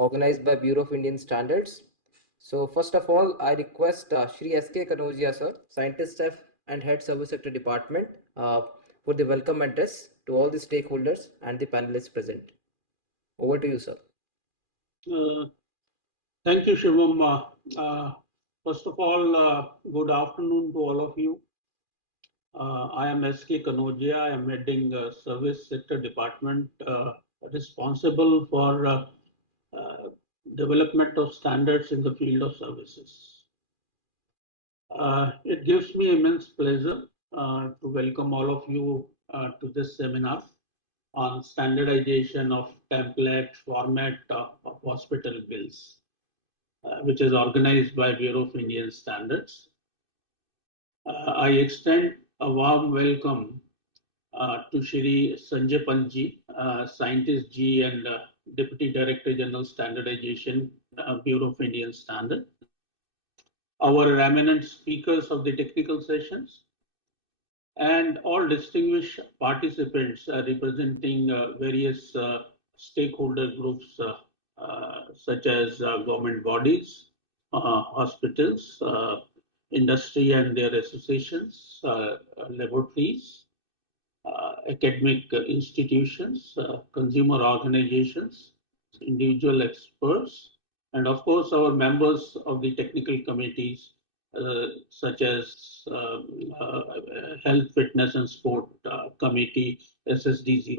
organized by Bureau of Indian Standards. So first of all, I request Shri S.K. Kanodia sir, Scientist Staff and Head Service Sector Department for the welcome address to all the stakeholders and the panelists present. Over to you, sir. Thank you, Shivam. First of all, good afternoon to all of you. I am S.K. Kanodia. I am heading Service Sector Department, responsible for development of standards in the field of services. It gives me immense pleasure to welcome all of you to this seminar on standardization of template format of hospital bills, which is organized by Bureau of Indian Standards. I extend a warm welcome to Shri Sanjay Panji, Scientist G and Deputy Director General Standardization, Bureau of Indian Standards, our eminent speakers of the technical sessions, and all distinguished participants representing various stakeholder groups such as government bodies, hospitals, industry and their associations, laboratories, academic institutions, consumer organizations, individual experts, and of course our members of the technical committees such as Health, Fitness and Sport Committee SSD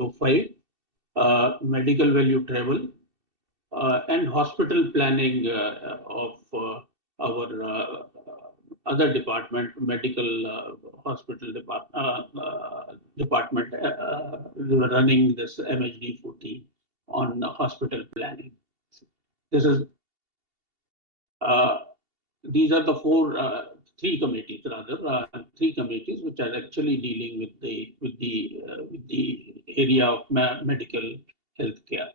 05, Medical Value Travel, and hospital planning of our other department, medical hospital department, running this MHD 14 on hospital planning. This is these are the three committees which are actually dealing with the area of medical healthcare.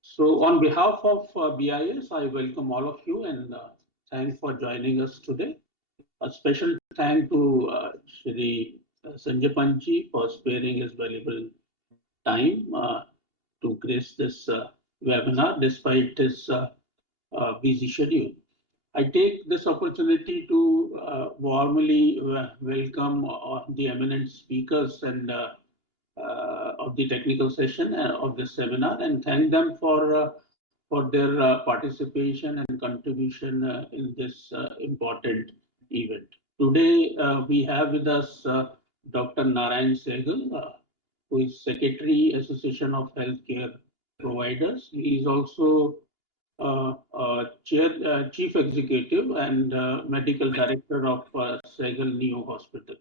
So on behalf of BIS, I welcome all of you and thanks for joining us today. A special thank to Shri Sanjay Panji for sparing his valuable time to grace this webinar despite his busy schedule. I take this opportunity to warmly welcome the eminent speakers and of the technical session of this seminar and thank them for their participation and contribution in this important event. Today we have with us Dr. Narayan Sehgal, who is Secretary, Association of Healthcare Providers. He is also Chief Executive and Medical Director of Sehgal Neo Hospital.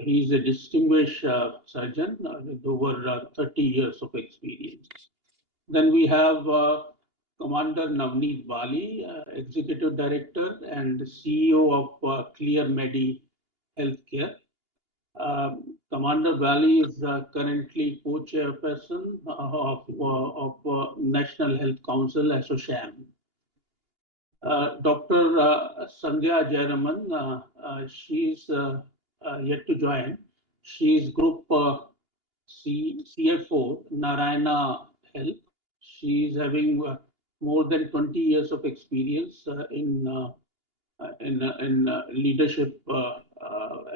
He is a distinguished surgeon with over 30 years of experience. Then we have Commander Navneet Bali, Executive Director and CEO of Clear Medi Healthcare. Commander Bali is currently co-chairperson of National Health Council, ASSOCHAM. Dr. Sandhya Jayaraman, she's yet to join. She is Group CFO, Narayana Health. She is having more than 20 years of experience in leadership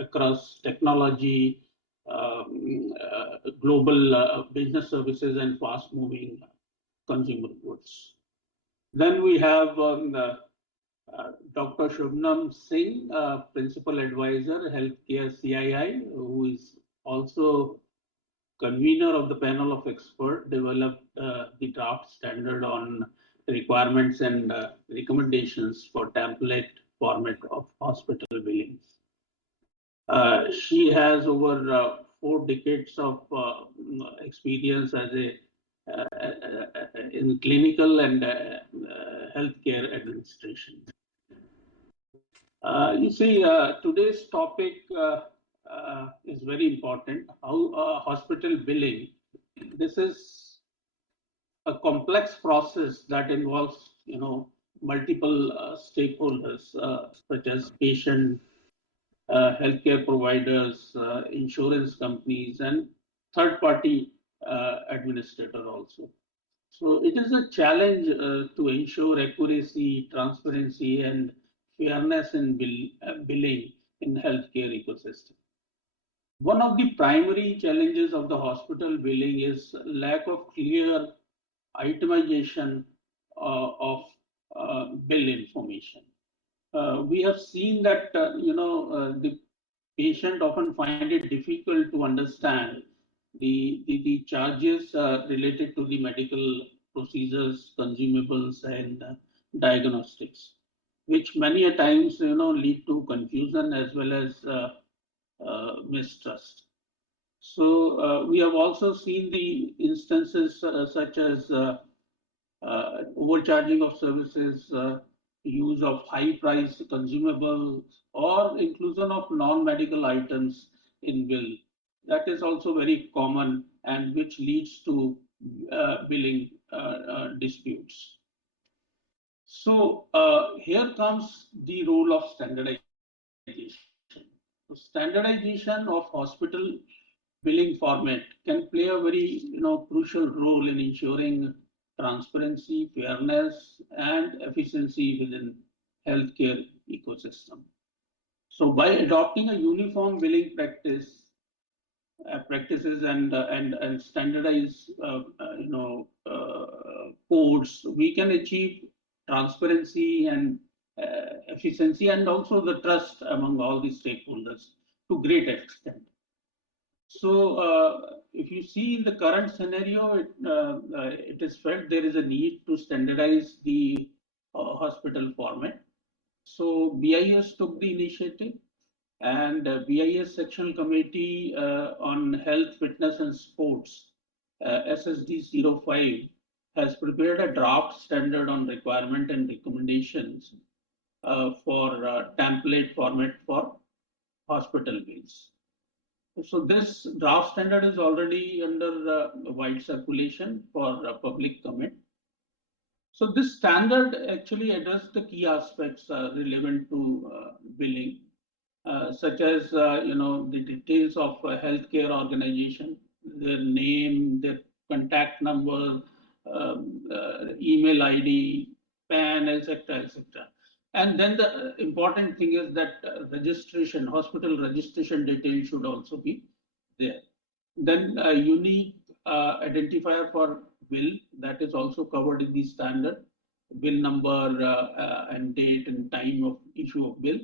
across technology, global business services, and fast-moving consumer goods. Then we have Dr. Shubnam Singh, Principal Advisor, Healthcare CII, who is also convener of the panel of experts developed the draft standard on requirements and recommendations for template format of hospital billings. She has over 4 decades of experience as in clinical and healthcare administration. You see, today's topic is very important. How hospital billing. This is a complex process that involves, multiple stakeholders such as patient, healthcare providers, insurance companies, and third-party administrator also. So it is a challenge to ensure accuracy, transparency, and fairness in billing in healthcare ecosystem. One of the primary challenges of the hospital billing is lack of clear itemization of bill information. We have seen that the patient often find it difficult to understand the charges related to the medical procedures, consumables, and diagnostics, which many a times lead to confusion as well as mistrust. So we have also seen the instances such as overcharging of services, use of high-priced consumables, or inclusion of non-medical items in bill. That is also very common and which leads to billing disputes. So here comes the role of standardization. So standardization of hospital billing format can play a very crucial role in ensuring transparency, fairness, and efficiency within healthcare ecosystem. So by adopting a uniform billing practices and standardized codes, we can achieve transparency and efficiency and also the trust among all the stakeholders to great extent. So, if you see in the current scenario, it is felt there is a need to standardize the hospital format. So, BIS took the initiative, and BIS Sectional Committee on Health, Fitness and Sports, SSD 05, has prepared a draft standard on requirement and recommendations for template format for hospital bills. So this draft standard is already under wide circulation for public comment. So this standard actually addressed the key aspects relevant to billing, such as the details of healthcare organization, their name, their contact number, email ID, PAN, etc., etc. And then the important thing is that registration, hospital registration details should also be there. Then a unique identifier for bill that is also covered in the standard, bill number and date and time of issue of bill,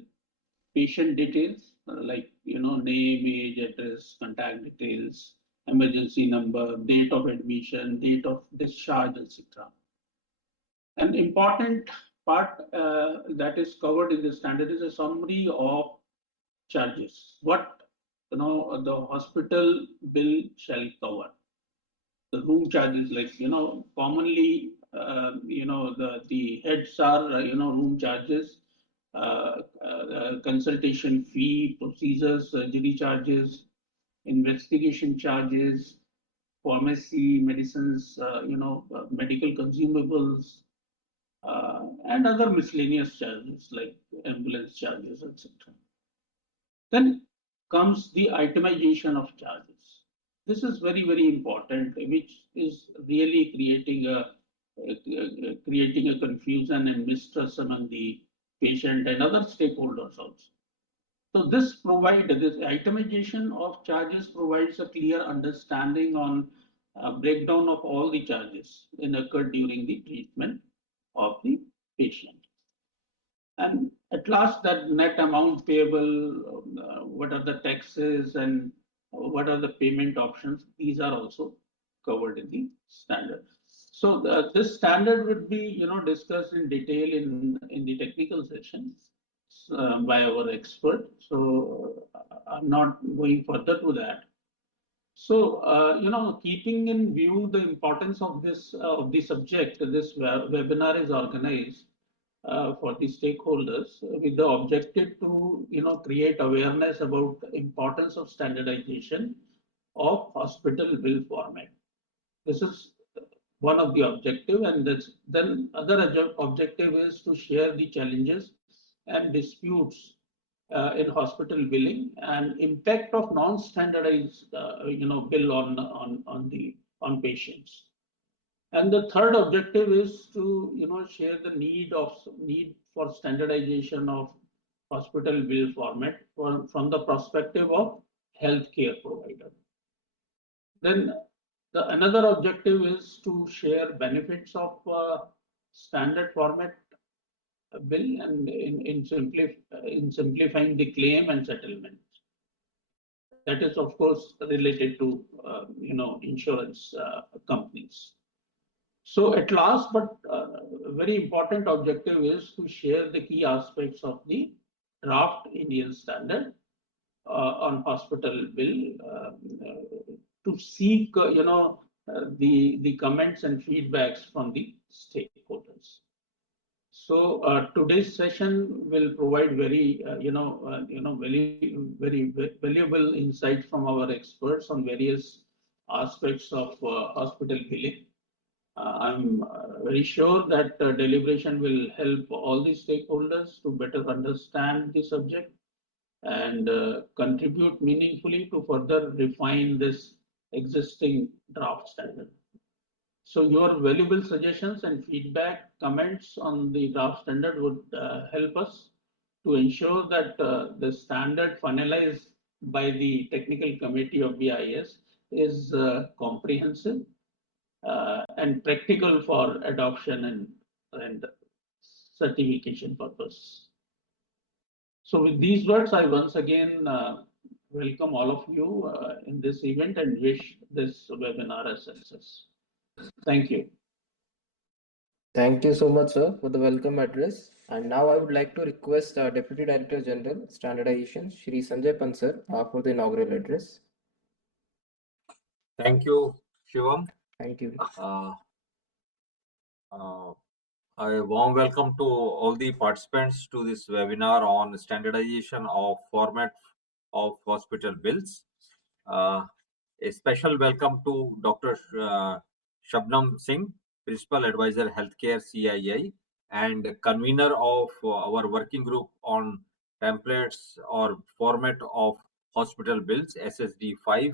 patient details like name, age, address, contact details, emergency number, date of admission, date of discharge, etc. An important part that is covered in the standard is a summary of charges. What the hospital bill shall cover. The room charges, like commonly the heads are room charges, consultation fee, procedures, surgery charges, investigation charges, pharmacy, medicines, medical consumables, and other miscellaneous charges like ambulance charges, etc. Then comes the itemization of charges. This is very, very important, which is really creating a confusion and mistrust among the patient and other stakeholders also. So this itemization of charges provides a clear understanding on breakdown of all the charges occurred during the treatment of the patient. And at last, that net amount payable, what are the taxes and what are the payment options, these are also covered in the standard. So this standard would be discussed in detail in the technical session by our expert. So I'm not going further to that. So keeping in view the importance of this of the subject, this webinar is organized for the stakeholders with the objective to create awareness about the importance of standardization of hospital bill format. This is one of the objective, and then other objective is to share the challenges and disputes in hospital billing and impact of non-standardized bill on patients. And the third objective is to share the need for standardization of hospital bill format from the perspective of healthcare provider. Then another objective is to share benefits of standard format bill and in simplifying the claim and settlement. That is, of course, related to insurance companies. So at last, but very important objective is to share the key aspects of the draft Indian standard on hospital bill to seek the comments and feedbacks from the stakeholders. So today's session will provide very valuable insights from our experts on various aspects of hospital billing. I'm very sure that deliberation will help all the stakeholders to better understand the subject and contribute meaningfully to further refine this existing draft standard. So your valuable suggestions and feedback, comments on the draft standard would help us to ensure that the standard finalized by the technical committee of BIS is comprehensive and practical for adoption and certification purpose. So with these words, I once again welcome all of you in this event and wish this webinar a success. Thank you. Thank you so much, sir, for the welcome address. And now I would like to request Deputy Director General, Standardization, Shri Sanjay Pansar, for the inaugural address. Thank you, Shivam. Thank you. A warm welcome to all the participants to this webinar on standardization of format of hospital bills. A special welcome to Dr. Shabnam Singh, Principal Advisor Healthcare CII and convener of our working group on templates or format of hospital bills, SSD5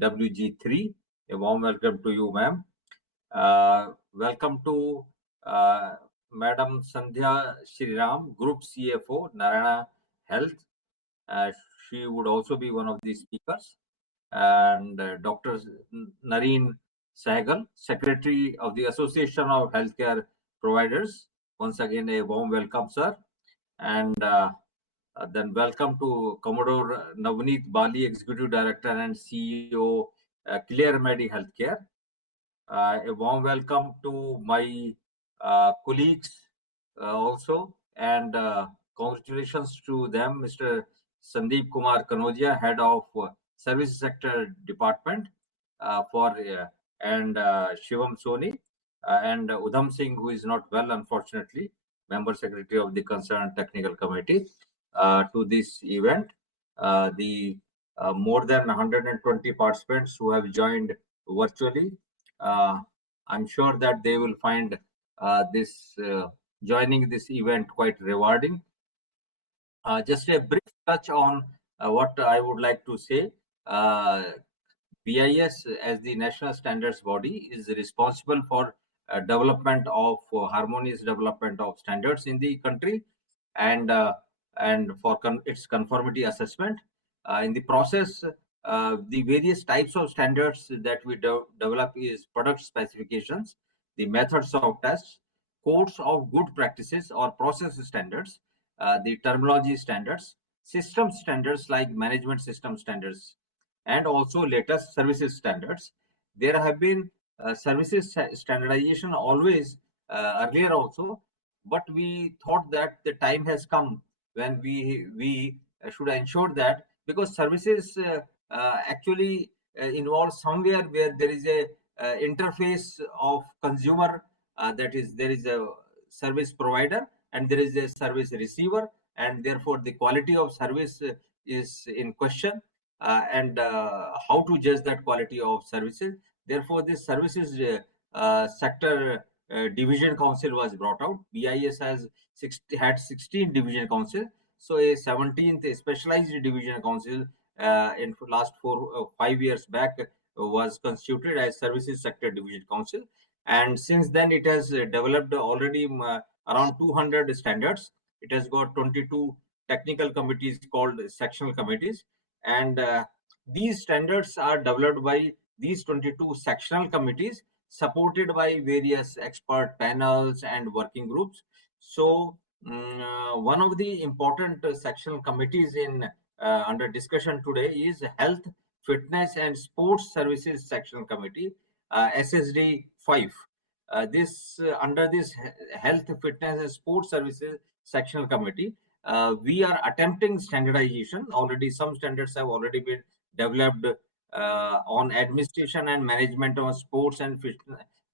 WG3. A warm welcome to you, ma'am. Welcome to Madam Sandhya Shriram, Group CFO, Narayana Health. She would also be one of the speakers. And Dr. Nareen Sahgal, Secretary of the Association of Healthcare Providers. Once again, a warm welcome, sir. And then welcome to Commodore Navneet Bali, Executive Director and CEO, Clear Medi Healthcare. A warm welcome to my colleagues also, and congratulations to them, Mr. Sandeep Kumar Kanodia, Head of Services Sector Department, and Shivam Soni, and Udham Singh, who is not well, unfortunately, Member Secretary of the concerned Technical Committee, to this event. The more than 120 participants who have joined virtually. I'm sure that they will find this joining this event quite rewarding. Just a brief touch on what I would like to say. BIS, as the national standards body, is responsible for development of harmonious development of standards in the country, and for its conformity assessment. In the process, the various types of standards that we develop is product specifications, the methods of tests, codes of good practices or process standards, the terminology standards, system standards like management system standards, and also latest services standards. There have been services standardization always earlier also, but we thought that the time has come when we should ensure that, because services actually involve somewhere where there is a interface of consumer, that is, there is a service provider and there is a service receiver, and therefore the quality of service is in question, and how to judge that quality of services. Therefore, this services sector division council was brought out. BIS had 16 division council, so a 17th specialized division council in last 5 years back was constituted as services sector division council, And since then it has developed already around 200 standards. It has got 22 technical committees called sectional committees, and these standards are developed by these 22 sectional committees, supported by various expert panels and working groups. So one of the important sectional committees in under discussion today is Health, Fitness and Sports Services Sectional Committee, SSD 5. This Under this Health, Fitness and Sports Services Sectional Committee, we are attempting standardization. Already some standards have already been developed on administration and management of sports and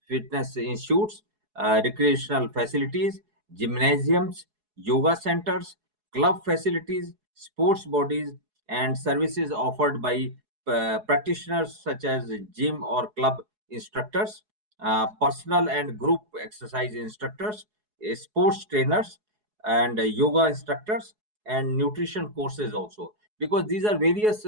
fitness institutes, recreational facilities, gymnasiums, yoga centers, club facilities, sports bodies, and services offered by practitioners such as gym or club instructors, personal and group exercise instructors, sports trainers, and yoga instructors, and nutrition courses also. Because these are various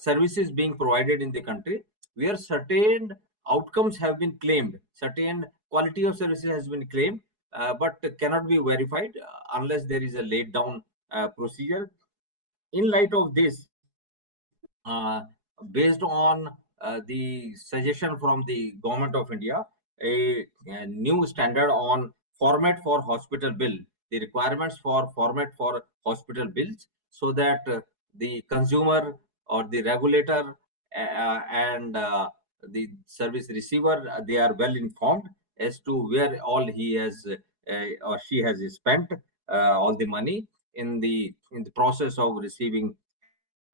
services being provided in the country where certain outcomes have been claimed, certain quality of services has been claimed, but cannot be verified unless there is a laid down procedure. In light of this, based on the suggestion from the government of India, a new standard on format for hospital bill, the requirements for format for hospital bills, so that the consumer or the regulator and the service receiver, they are well informed as to where all he has or she has spent all the money in the process of receiving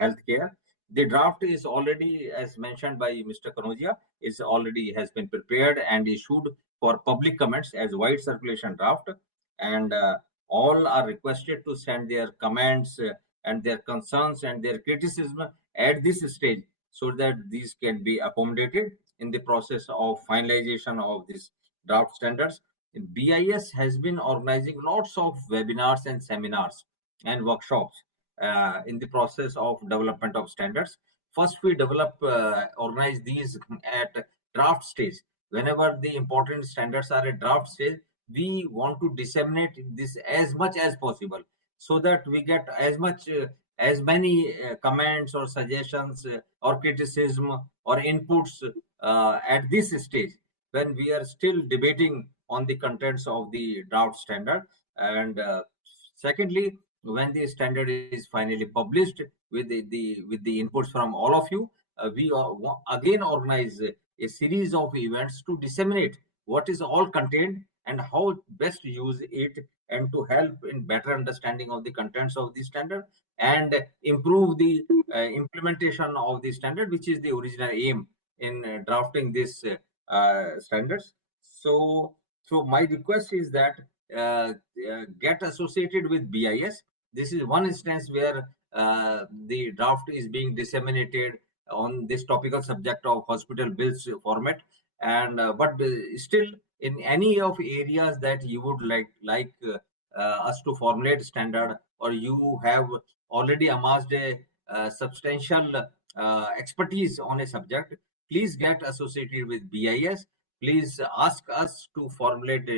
healthcare. The draft is already, as mentioned by Mr. Kanodia, is already has been prepared and issued for public comments as wide circulation draft, and all are requested to send their comments and their concerns and their criticism at this stage, so that these can be accommodated in the process of finalization of these draft standards. BIS has been organizing lots of webinars and seminars and workshops in the process of development of standards. First, we organize these at draft stage. Whenever the important standards are at draft stage, we want to disseminate this as much as possible, so that we get as many comments or suggestions or criticism or inputs at this stage, when we are still debating on the contents of the draft standard. And secondly, when the standard is finally published with the inputs from all of you, we again organize a series of events to disseminate what is all contained and how best to use it, and to help in better understanding of the contents of the standard and improve the implementation of the standard, which is the original aim in drafting this standards. So my request is that get associated with BIS. This is one instance where the draft is being disseminated on this topical subject of hospital bills format, and but still, in any of areas that you would like us to formulate standard, or you have already amassed a substantial expertise on a subject, please get associated with BIS. Please ask us to formulate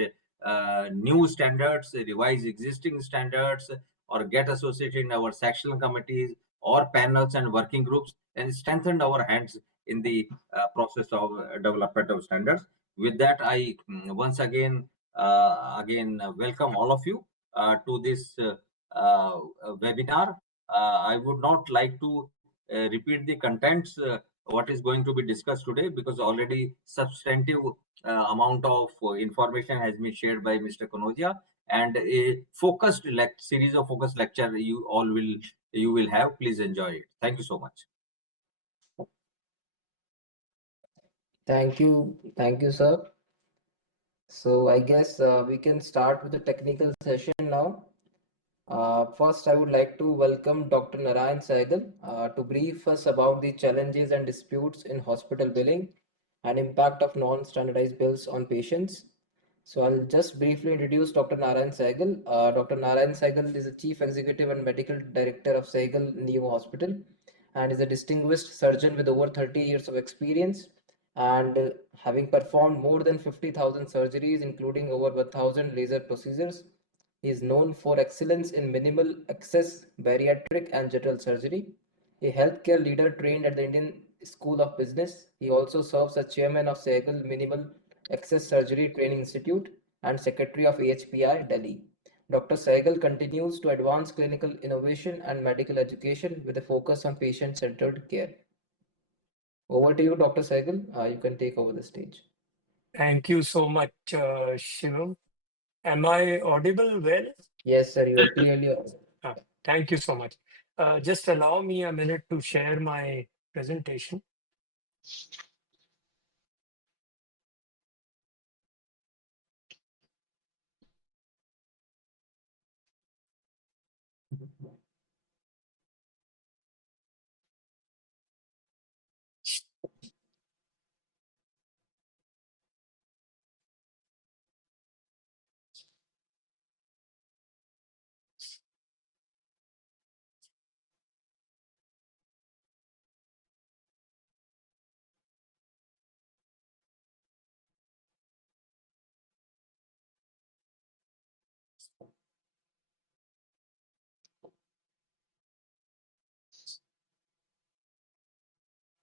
new standards, revise existing standards, or get associated in our sectional committees or panels and working groups, and strengthen our hands in the process of development of standards. With that, I once again welcome all of you to this webinar. I would not like to repeat the contents, what is going to be discussed today, because already substantive amount of information has been shared by Mr. Kanodia, and a series of focused lecture you will have. Please enjoy it. Thank you so much. Thank you, sir. So I guess we can start with the technical session now. First, I would like to welcome Dr. Narayan Sehgal to brief us about the challenges and disputes in hospital billing and impact of non-standardized bills on patients. So I'll just briefly introduce Dr. Narayan Sehgal. Dr. Narayan Sehgal is the Chief Executive and Medical Director of Sehgal Neo Hospital and is a distinguished surgeon with over 30 years of experience and having performed more than 50,000 surgeries, including over 1,000 laser procedures. He is known for excellence in minimal access, bariatric, and general surgery. A healthcare leader trained at the Indian School of Business, he also serves as chairman of Sehgal Minimal Access Surgery Training Institute and secretary of AHPI, Delhi. Dr. Sehgal continues to advance clinical innovation and medical education with a focus on patient centered care. Over to you, Dr. Sehgal. You can take over the stage. Thank you so much, Shivam. Am I audible well? Yes, sir, you are clearly audible. Thank you so much. Just allow me a minute to share my presentation.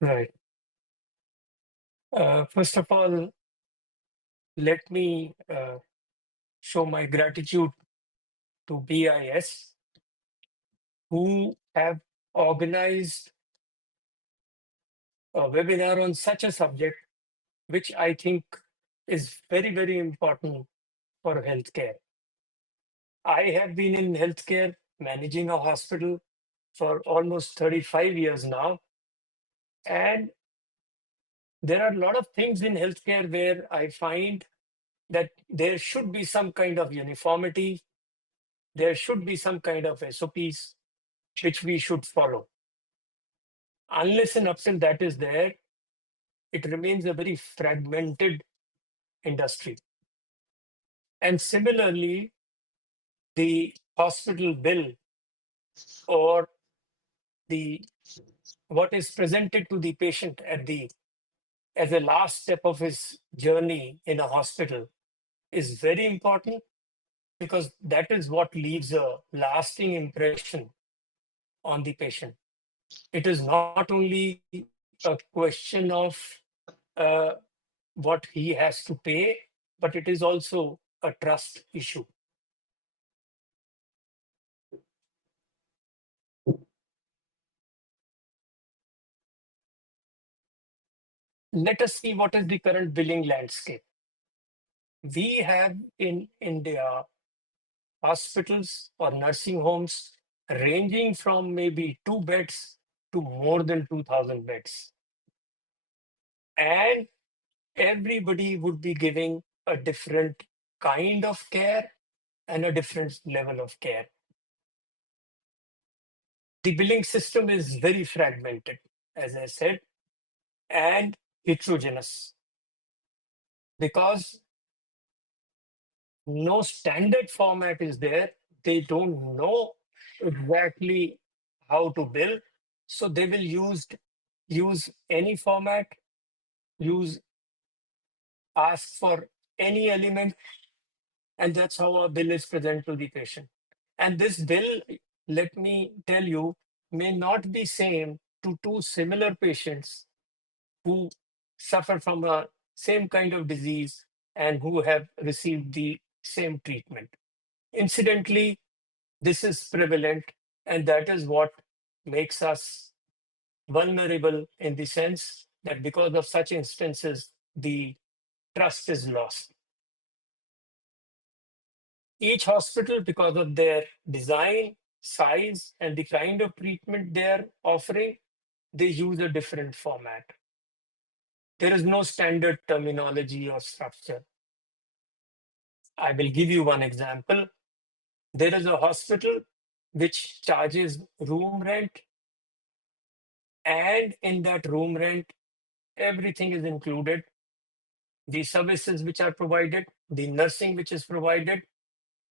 Right. First of all, let me show my gratitude to BIS, who have organized a webinar on such a subject, which I think is very, very important for healthcare. I have been in healthcare, managing a hospital for almost 35 years now. And there are a lot of things in healthcare where I find that there should be some kind of uniformity, there should be some kind of SOPs which we should follow. Unless and until that is there, it remains a very fragmented industry. And similarly, the hospital bill or the what is presented to the patient at the as a last step of his journey in a hospital is very important, because that is what leaves a lasting impression on the patient. It is not only a question of uh, what he has to pay, but it is also a trust issue. Let us see what is the current billing landscape. We have in India hospitals or nursing homes ranging from maybe 2 beds to more than 2,000 beds. And everybody would be giving a different kind of care and a different level of care. The billing system is very fragmented, as I said, and heterogeneous, because no standard format is there. They don't know exactly how to bill, so they will use any format, use ask for any element, and that's how a bill is presented to the patient. And this bill, let me tell you, may not be same to two similar patients who suffer from a same kind of disease and who have received the same treatment. Incidentally, this is prevalent, and that is what makes us vulnerable in the sense that because of such instances, the trust is lost. Each hospital, because of their design, size, and the kind of treatment they are offering, they use a different format. There is no standard terminology or structure. I will give you one example. There is a hospital which charges room rent, and in that room rent, everything is included. The services which are provided, the nursing which is provided,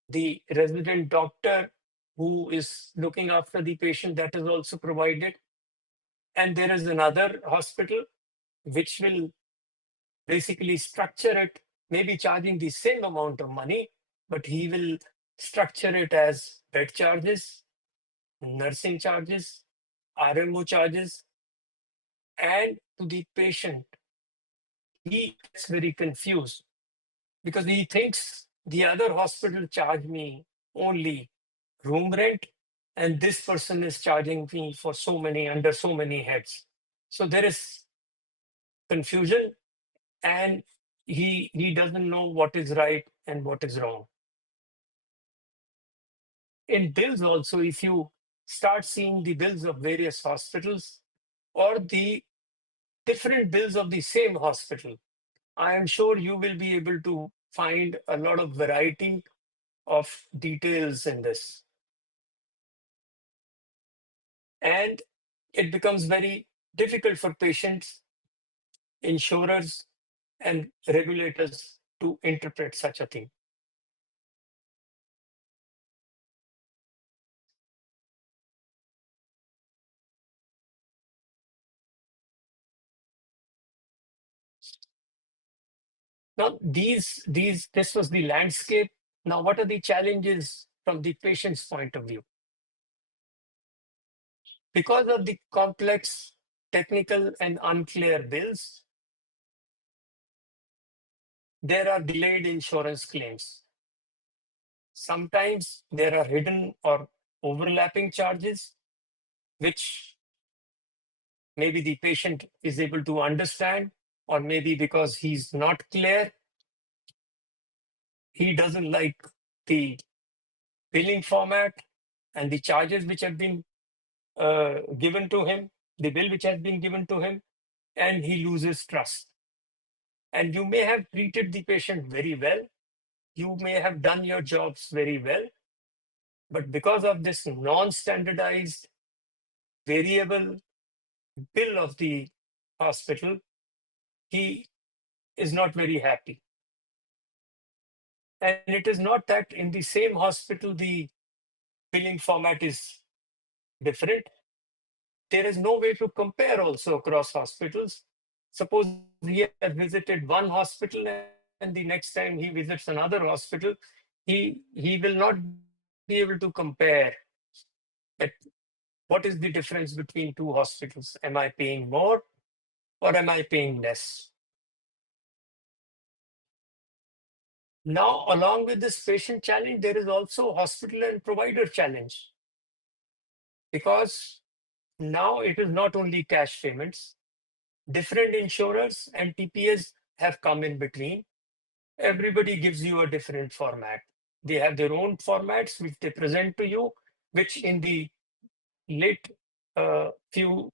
the resident doctor who is looking after the patient, that is also provided. And there is another hospital which will basically structure it, maybe charging the same amount of money, but he will structure it as bed charges, nursing charges, RMO charges, and to the patient, he gets very confused because he thinks the other hospital charge me only room rent and this person is charging me for so many under so many heads. So there is confusion and he doesn't know what is right and what is wrong. In bills also, if you start seeing the bills of various hospitals or the different bills of the same hospital, I am sure you will be able to find a lot of variety of details in this. And it becomes very difficult for patients, insurers, and regulators to interpret such a thing. Now, this was the landscape. Now, what are the challenges from the patient's point of view? Because of the complex, technical, and unclear bills, there are delayed insurance claims. Sometimes there are hidden or overlapping charges, which maybe the patient is able to understand, or maybe because he's not clear, he doesn't like the billing format and the charges which have been given to him, the bill which has been given to him, and he loses trust. And you may have treated the patient very well, you may have done your jobs very well, but because of this non-standardized variable bill of the hospital, he is not very happy. And it is not that in the same hospital the billing format is different. There is no way to compare also across hospitals. Suppose he has visited one hospital and the next time he visits another hospital, he will not be able to compare that what is the difference between two hospitals. Am I paying more or am I paying less? Now, along with this patient challenge, there is also hospital and provider challenge because now it is not only cash payments. Different insurers and TPAs have come in between. Everybody gives you a different format. They have their own formats which they present to you, which in the late a few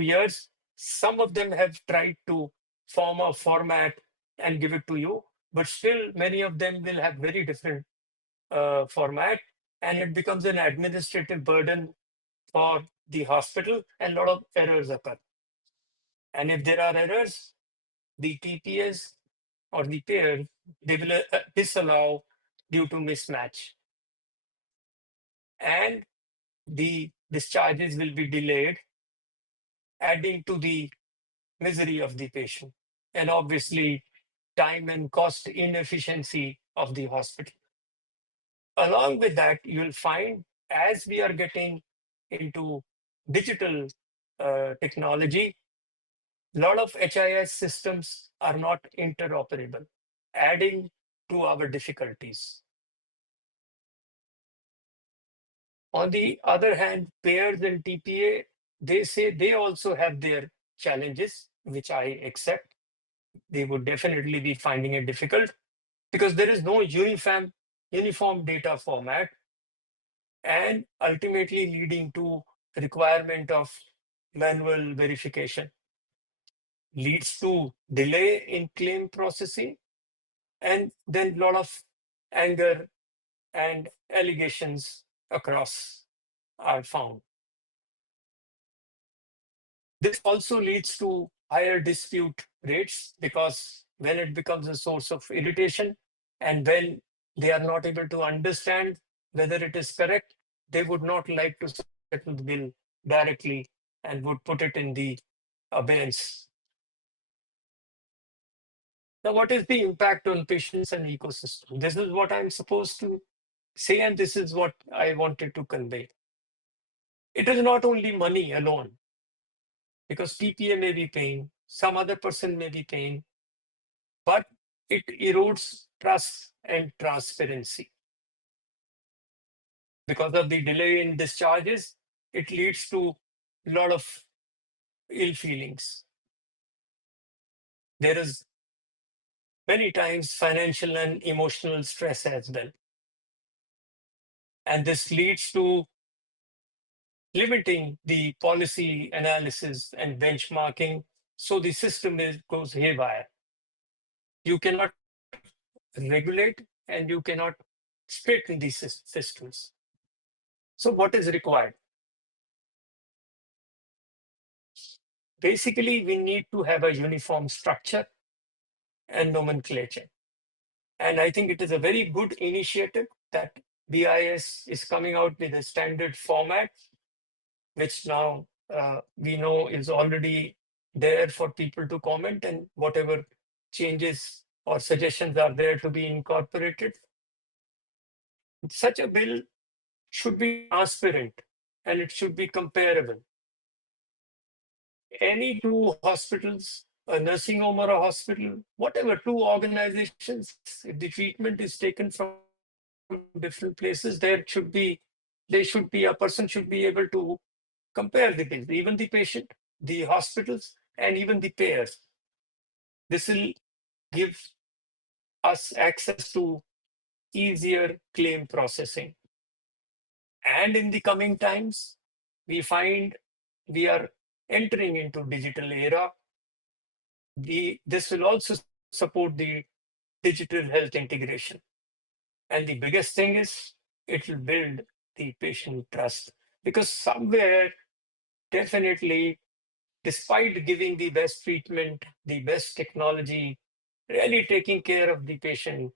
years, some of them have tried to form a format and give it to you, but still many of them will have very different format, and it becomes an administrative burden for the hospital, and a lot of errors occur. And if there are errors, the TPS or the payer, they will disallow due to mismatch. And the discharges will be delayed, adding to the misery of the patient. And obviously, time and cost inefficiency of the hospital. Along with that, you'll find as we are getting into digital technology, a lot of HIS systems are not interoperable, adding to our difficulties. On the other hand, payers and TPA, they say they also have their challenges, which I accept. They would definitely be finding it difficult because there is no uniform data format and ultimately leading to requirement of manual verification, leads to delay in claim processing, and then a lot of anger and allegations across are found. This also leads to higher dispute rates because when it becomes a source of irritation and when they are not able to understand whether it is correct, they would not like to settle the bill directly and would put it in the abeyance. Now, what is the impact on patients and ecosystem? This is what I'm supposed to say, and this is what I wanted to convey. It is not only money alone, because TPA may be paying, some other person may be paying, but it erodes trust and transparency. Because of the delay in discharges, it leads to a lot of ill feelings. There is many times financial and emotional stress as well. And this leads to limiting the policy analysis and benchmarking. So the system goes haywire. You cannot regulate and you cannot split in these systems. So what is required? Basically, we need to have a uniform structure and nomenclature. And I think it is a very good initiative that BIS is coming out with a standard format, which now we know is already there for people to comment, and whatever changes or suggestions are there to be incorporated. Such a bill should be transparent and it should be comparable. Any two hospitals, a nursing home or a hospital, whatever, two organizations, if the treatment is taken from different places, a person should be able to compare the bills, even the patient, the hospitals, and even the payers. This will give us access to easier claim processing. And in the coming times, we find we are entering into digital era. This will also support the digital health integration. And the biggest thing is it will build the patient trust, because somewhere, definitely, despite giving the best treatment, the best technology, really taking care of the patient,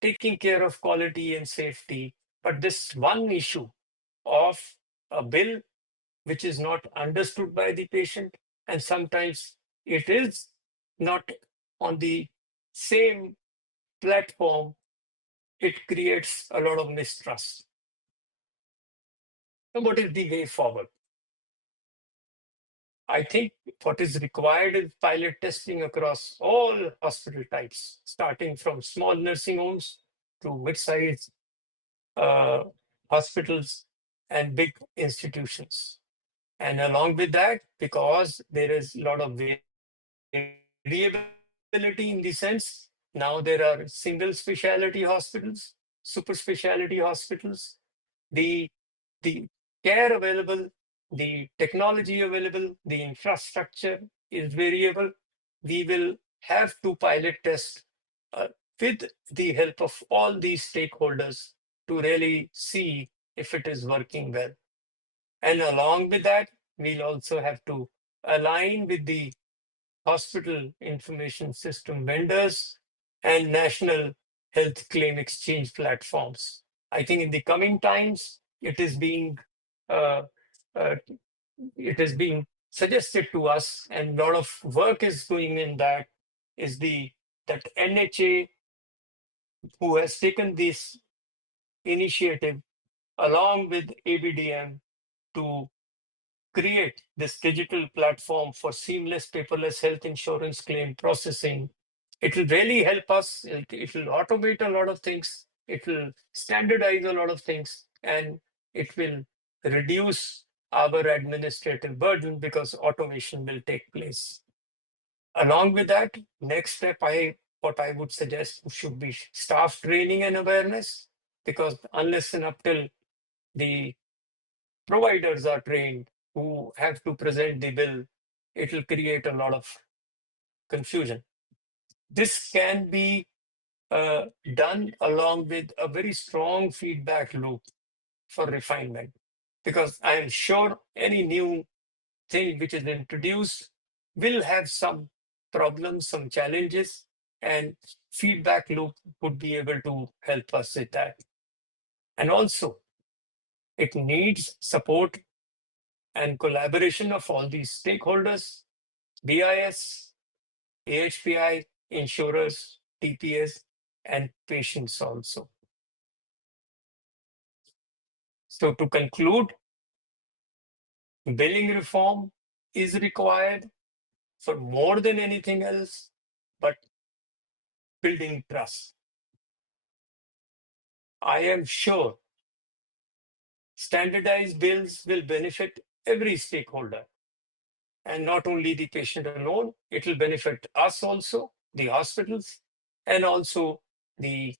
taking care of quality and safety, but this one issue of a bill which is not understood by the patient, and sometimes it is not on the same platform, it creates a lot of mistrust. So what is the way forward? I think what is required is pilot testing across all hospital types, starting from small nursing homes to mid-sized hospitals and big institutions. And along with that, because there is a lot of variability in the sense, now there are single specialty hospitals, super specialty hospitals, the the care available, the technology available, the infrastructure is variable. We will have to pilot test with the help of all these stakeholders to really see if it is working well. And along with that, we'll also have to align with the hospital information system vendors and national health claim exchange platforms. I think in the coming times, uh, uh, it is being suggested to us, and a lot of work is going in that, is that NHA, who has taken this initiative along with ABDM to create this digital platform for seamless paperless health insurance claim processing. It will really help us. It will automate a lot of things. It will standardize a lot of things, and it will reduce our administrative burden because automation will take place. Along with that, next step, what I would suggest should be staff training and awareness, because unless and until the providers are trained who have to present the bill, it will create a lot of confusion. This can be done along with a very strong feedback loop for refinement, because I am sure any new thing which is introduced will have some problems, some challenges, and feedback loop would be able to help us with that. And also, it needs support and collaboration of all these stakeholders, BIS, AHPI, insurers, TPS, and patients also. So to conclude, billing reform is required for more than anything else, but building trust. I am sure standardized bills will benefit every stakeholder, and not only the patient alone, it will benefit us also, the hospitals, and also the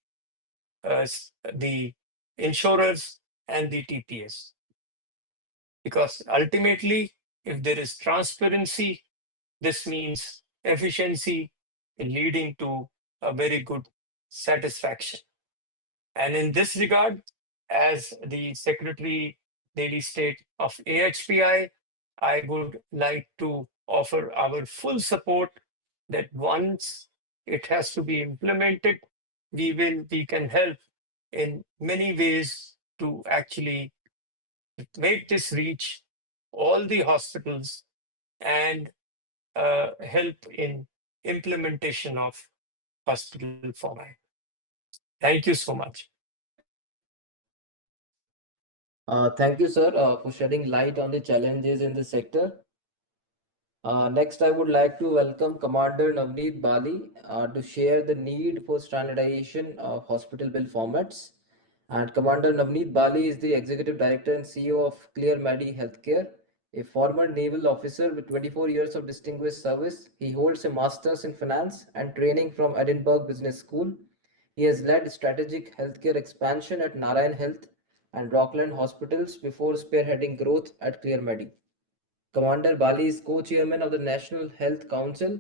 the insurers and the TPS. Because ultimately, if there is transparency, this means efficiency leading to a very good satisfaction. And in this regard, as the Secretary Daily State of AHPI, I would like to offer our full support that once it has to be implemented, we can help in many ways to actually make this reach all the hospitals and help in implementation of hospital format. Thank you so much. Thank you, sir, for shedding light on the challenges in the sector. Next, I would like to welcome Commander Navneet Bali to share the need for standardization of hospital bill formats. And Commander Navneet Bali is the Executive Director and CEO of Clear Medi Healthcare, a former naval officer with 24 years of distinguished service. He holds a master's in finance and training from Edinburgh Business School. He has led strategic healthcare expansion at Narayan Health and Rockland Hospitals before spearheading growth at Clear Medi. Commander Bali is co-chairman of the National Health Council,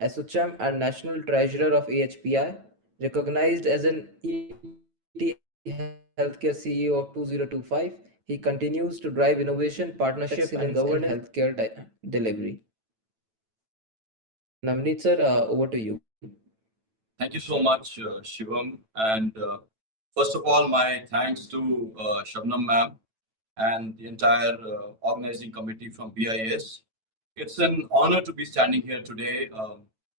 ASSOCHAM, and National Treasurer of AHPI, recognized as an ET Healthcare CEO of 2025. He continues to drive innovation, partnership, and excellence in healthcare delivery. Navneet sir, over to you. Thank you so much, Shivam. And first of all, my thanks to Shabnam ma'am and the entire organizing committee from BIS. It's an honor to be standing here today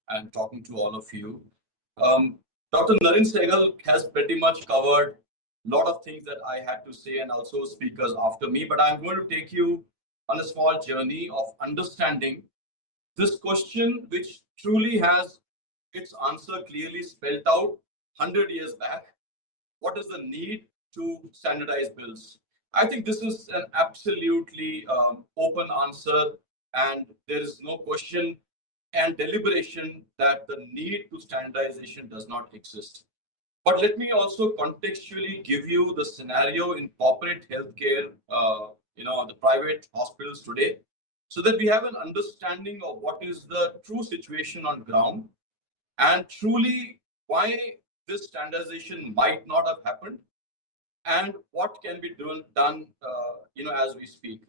and talking to all of you. Dr. Naren Sehgal has pretty much covered a lot of things that I had to say and also speakers after me, but I'm going to take you on a small journey of understanding this question, which truly has its answer clearly spelled out 100 years back. What is the need to standardize bills? I think this is an absolutely open answer, and there is no question and deliberation that the need to standardization does not exist. But let me also contextually give you the scenario in corporate healthcare, the private hospitals today, so that we have an understanding of what is the true situation on ground and truly why this standardization might not have happened and what can be done as we speak.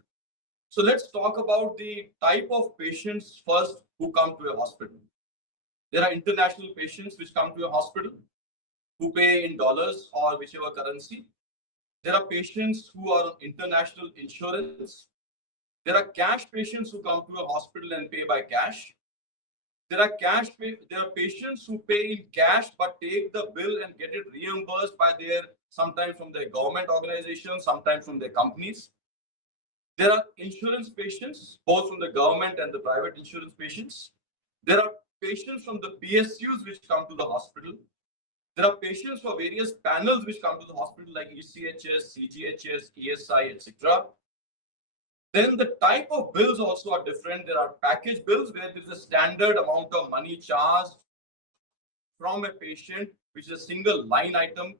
So let's talk about the type of patients first who come to a hospital. There are international patients which come to a hospital who pay in dollars or whichever currency. There are patients who are on international insurance. There are cash patients who come to a hospital and pay by cash. There are patients who pay in cash but take the bill and get it reimbursed by sometimes from their government organizations, sometimes from their companies. There are insurance patients, both from the government and the private insurance patients. There are patients from the PSUs which come to the hospital. There are patients for various panels which come to the hospital like ECHS, CGHS, ESI, etc. Then the type of bills also are different. There are package bills where there is a standard amount of money charged from a patient, which is a single line item.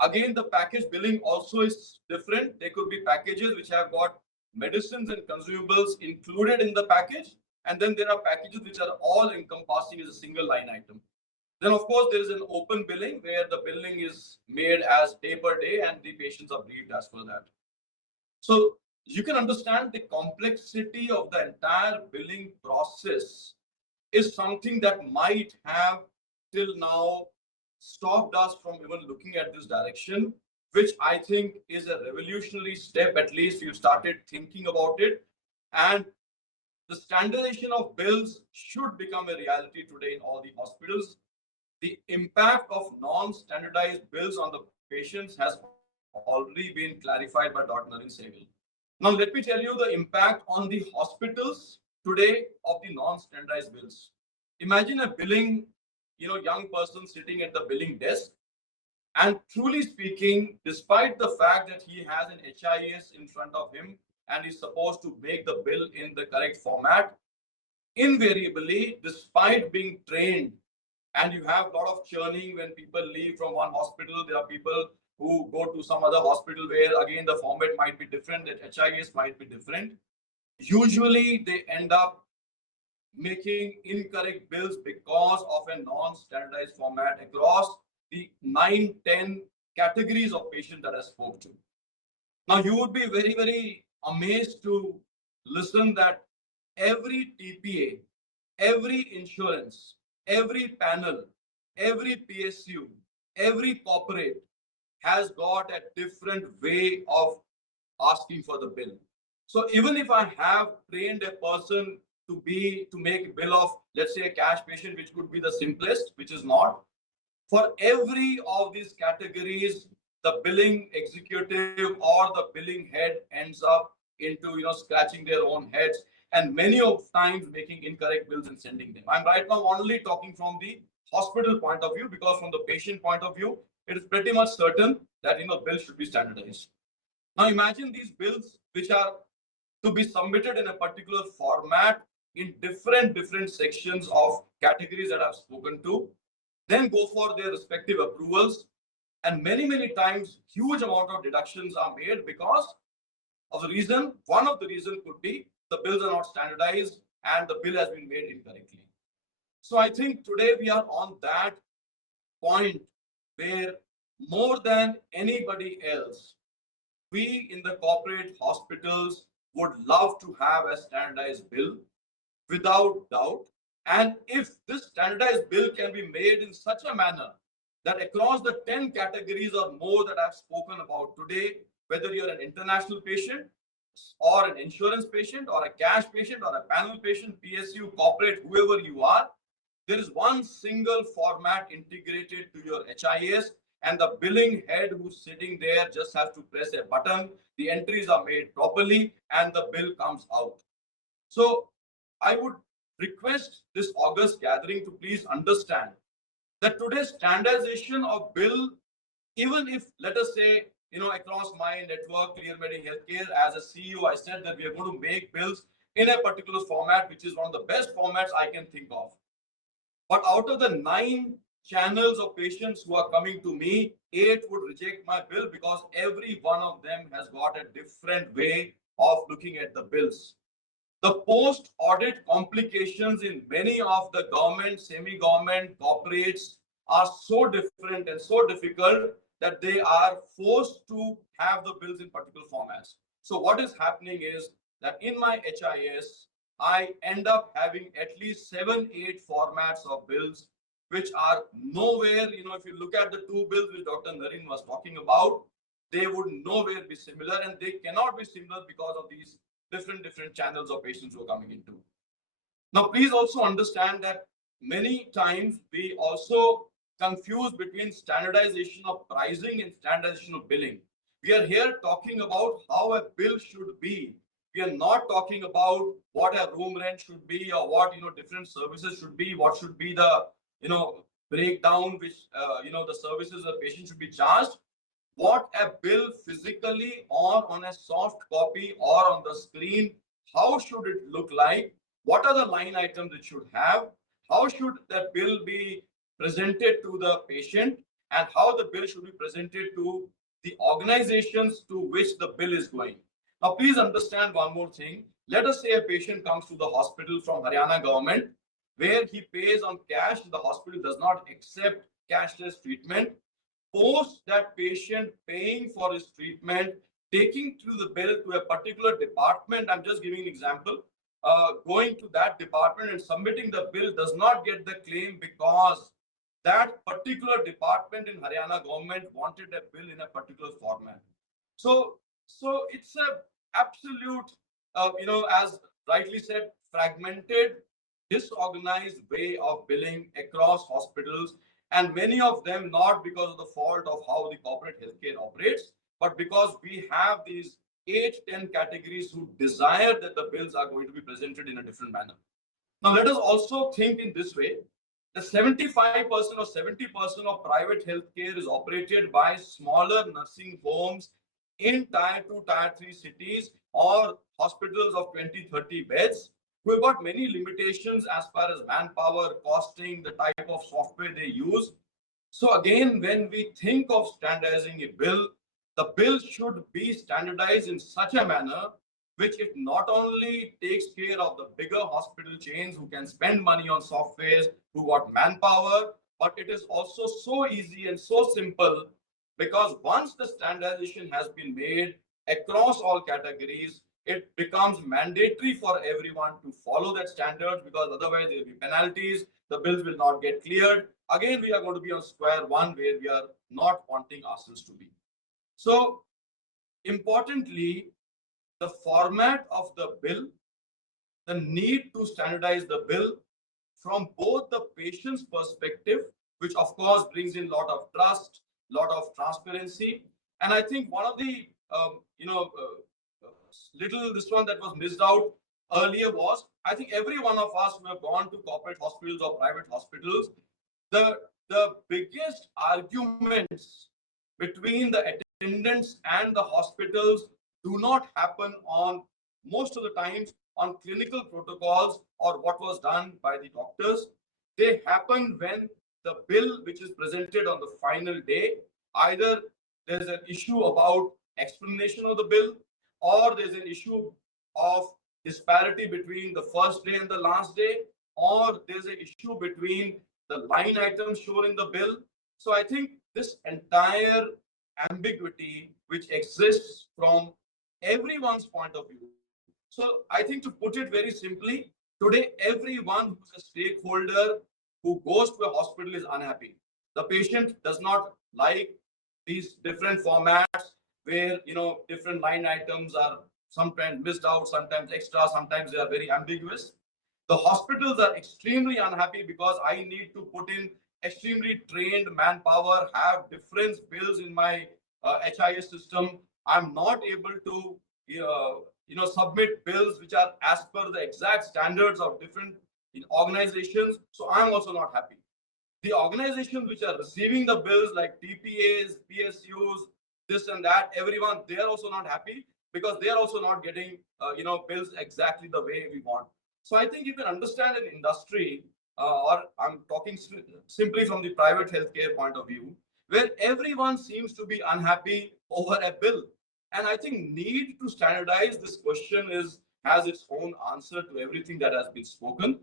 Again, the package billing also is different. There could be packages which have got medicines and consumables included in the package. And then there are packages which are all encompassing as a single line item. Then, of course, there is an open billing where the billing is made as day per day and the patients are briefed as per that. So you can understand the complexity of the entire billing process is something that might have till now stopped us from even looking at this direction, which I think is a revolutionary step. At least we've started thinking about it. And The standardization of bills should become a reality today in all the hospitals. The impact of non-standardized bills on the patients has already been clarified by Dr. Naren Sehgal. Now, let me tell you the impact on the hospitals today of the non-standardized bills. Imagine a billing, young person sitting at the billing desk, and truly speaking, despite the fact that he has an HIS in front of him and is supposed to make the bill in the correct format, invariably, despite being trained, and you have a lot of churning when people leave from one hospital, there are people who go to some other hospital where again the format might be different, that HIS might be different. Usually they end up making incorrect bills because of a non-standardized format across the 9-10 categories of patients that I spoke to. Now you would be very, very amazed to listen that every TPA, every insurance, every panel, every PSU, every corporate has got a different way of asking for the bill. So even if I have trained a person to make a bill of, let's say, a cash patient, which could be the simplest, which is not, for every of these categories, the billing executive or the billing head ends up into scratching their own heads and many of times making incorrect bills and sending them. I'm right now only talking from the hospital point of view, because from the patient point of view, it is pretty much certain that bills should be standardized. Now imagine these bills which are to be submitted in a particular format in different sections of categories that I've spoken to, then go for their respective approvals, and many times huge amount of deductions are made because of the reason. One of the reason could be the bills are not standardized and the bill has been made incorrectly. So I think today we are on that point where more than anybody else, we in the corporate hospitals would love to have a standardized bill without doubt. And if this standardized bill can be made in such a manner that across the 10 categories or more that I've spoken about today, whether you're an international patient or an insurance patient or a cash patient or a panel patient, PSU, corporate, whoever you are, there is one single format integrated to your HIS, and the billing head who's sitting there just has to press a button, the entries are made properly, and the bill comes out. So I would request this August gathering to please understand that today's standardization of bill, even if, let us say, across my network, Clear Medic Healthcare, as a CEO, I said that we are going to make bills in a particular format, which is one of the best formats I can think of. But out of the 9 channels of patients who are coming to me, 8 would reject my bill because every one of them has got a different way of looking at the bills. The post-audit complications in many of the government, semi-government corporates are so different and so difficult that they are forced to have the bills in particular formats. So what is happening is that in my HIS, I end up having at least 7-8 formats of bills, which are nowhere, if you look at the 2 bills which Dr. Naren was talking about, they would nowhere be similar, and they cannot be similar because of these different channels of patients who are coming into. Now, please also understand that many times we also confuse between standardization of pricing and standardization of billing. We are here talking about how a bill should be. We are not talking about what a room rent should be or what different services should be. What should be the breakdown which the services the patient should be charged. What a bill physically or on a soft copy or on the screen, how should it look like? What are the line items it should have? How should the bill be presented to the patient? And how the bill should be presented to the organizations to which the bill is going. Now, please understand one more thing. Let us say a patient comes to the hospital from Haryana government, where he pays on cash. The hospital does not accept cashless treatment. Post that patient paying for his treatment, taking to the bill to a particular department, I'm just giving an example, going to that department and submitting the bill does not get the claim because that particular department in Haryana government wanted a bill in a particular format. So it's a absolute, as rightly said, fragmented, disorganized way of billing across hospitals, and many of them not because of the fault of how the corporate healthcare operates, but because we have these 8, 10 categories who desire that the bills are going to be presented in a different manner. Now, let us also think in this way: the 75% or 70% of private healthcare is operated by smaller nursing homes in tier 2, tier 3 cities or hospitals of 20, 30 beds who have got many limitations as far as manpower, costing, the type of software they use. So again, when we think of standardizing a bill, the bill should be standardized in such a manner which it not only takes care of the bigger hospital chains who can spend money on softwares, who got manpower, but it is also so easy and so simple, because once the standardization has been made across all categories, it becomes mandatory for everyone to follow that standard, because otherwise there will be penalties, the bills will not get cleared. Again, we are going to be on square one where we are not wanting ourselves to be. So, importantly, the format of the bill, the need to standardize the bill from both the patient's perspective, which of course brings in a lot of trust, lot of transparency. And I think one of the little this one that was missed out earlier was, I think every one of us who have gone to corporate hospitals or private hospitals, the biggest arguments between the attendants and the hospitals do not happen on, most of the times, on clinical protocols or what was done by the doctors. They happen when the bill which is presented on the final day, either there's an issue about explanation of the bill, or there's an issue of disparity between the first day and the last day, or there's an issue between the line items shown in the bill. So I think this entire ambiguity which exists from everyone's point of view. So I think, to put it very simply, today everyone who's a stakeholder who goes to a hospital is unhappy. The patient does not like these different formats where different line items are sometimes missed out, sometimes extra, sometimes they are very ambiguous. The hospitals are extremely unhappy because I need to put in extremely trained manpower, have different bills in my HIS system. I'm not able to submit bills which are as per the exact standards of different organizations. So I'm also not happy. The organizations which are receiving the bills, like TPAs, PSUs, this and that, everyone, they are also not happy because they are also not getting bills exactly the way we want. So I think you can understand an industry, or I'm talking simply from the private healthcare point of view, where everyone seems to be unhappy over a bill. And I think need to standardize this question has its own answer to everything that has been spoken.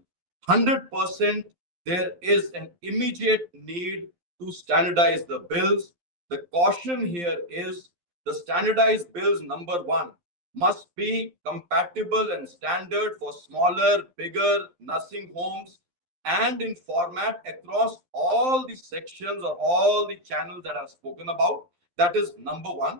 100% there is an immediate need to standardize the bills. The caution here is the standardized bills, number one, must be compatible and standard for smaller, bigger nursing homes and in format across all the sections or all the channels that I've spoken about. That is number one.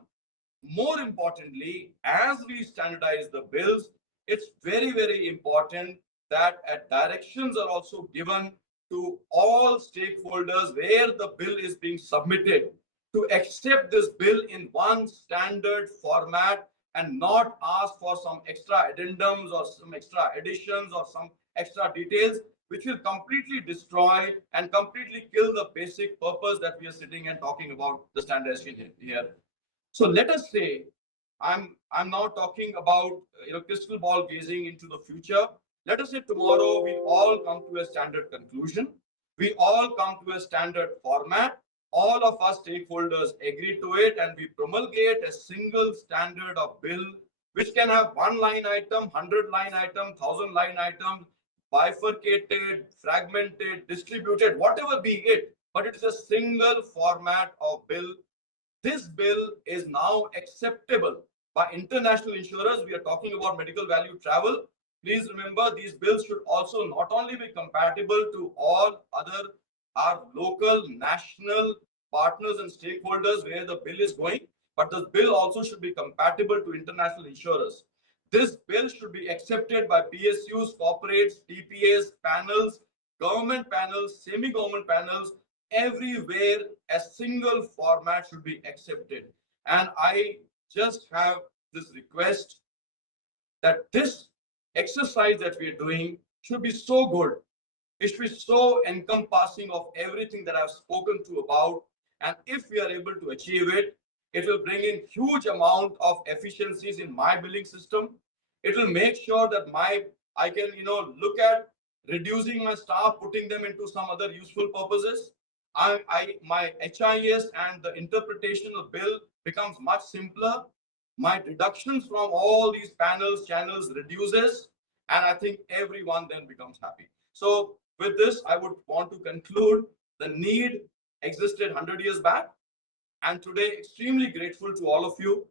More importantly, as we standardize the bills, it's very, very important that directions are also given to all stakeholders where the bill is being submitted to accept this bill in one standard format and not ask for some extra addendums or some extra additions or some extra details, which will completely destroy and completely kill the basic purpose that we are sitting and talking about the standardization here. So let us say I'm now talking about crystal ball gazing into the future. Let us say tomorrow we all come to a standard conclusion. We all come to a standard format. All of us stakeholders agree to it, and we promulgate a single standard of bill, which can have one line item, 100 line item, 1,000 line item, bifurcated, fragmented, distributed, whatever be it. But it is a single format of bill. This bill is now acceptable by international insurers. We are talking about medical value travel. Please remember, these bills should also not only be compatible to all other our local, national partners and stakeholders where the bill is going, but the bill also should be compatible to international insurers. This bill should be accepted by PSUs, corporates, TPAs, panels, government panels, semi-government panels, everywhere a single format should be accepted. And I just have this request that this exercise that we are doing should be so good. It should be so encompassing of everything that I've spoken to about. And if we are able to achieve it, it will bring in huge amount of efficiencies in my billing system. It will make sure that I can look at reducing my staff, putting them into some other useful purposes. My HIS and the interpretation of bill becomes much simpler. My deductions from all these panels, channels reduces, and I think everyone then becomes happy. So with this, I would want to conclude the need existed 100 years back, and today extremely grateful to all of you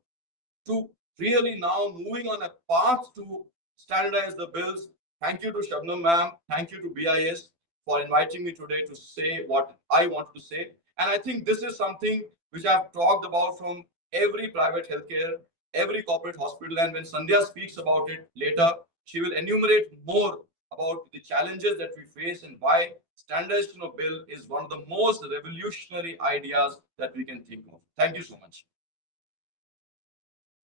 to really now moving on a path to standardize the bills. Thank you to Shabnam ma'am. Thank you to BIS for inviting me today to say what I wanted to say. And I think this is something which I've talked about from every private healthcare, every corporate hospital. And when Sandhya speaks about it later, she will enumerate more about the challenges that we face and why standardization of bill is one of the most revolutionary ideas that we can think of. Thank you so much.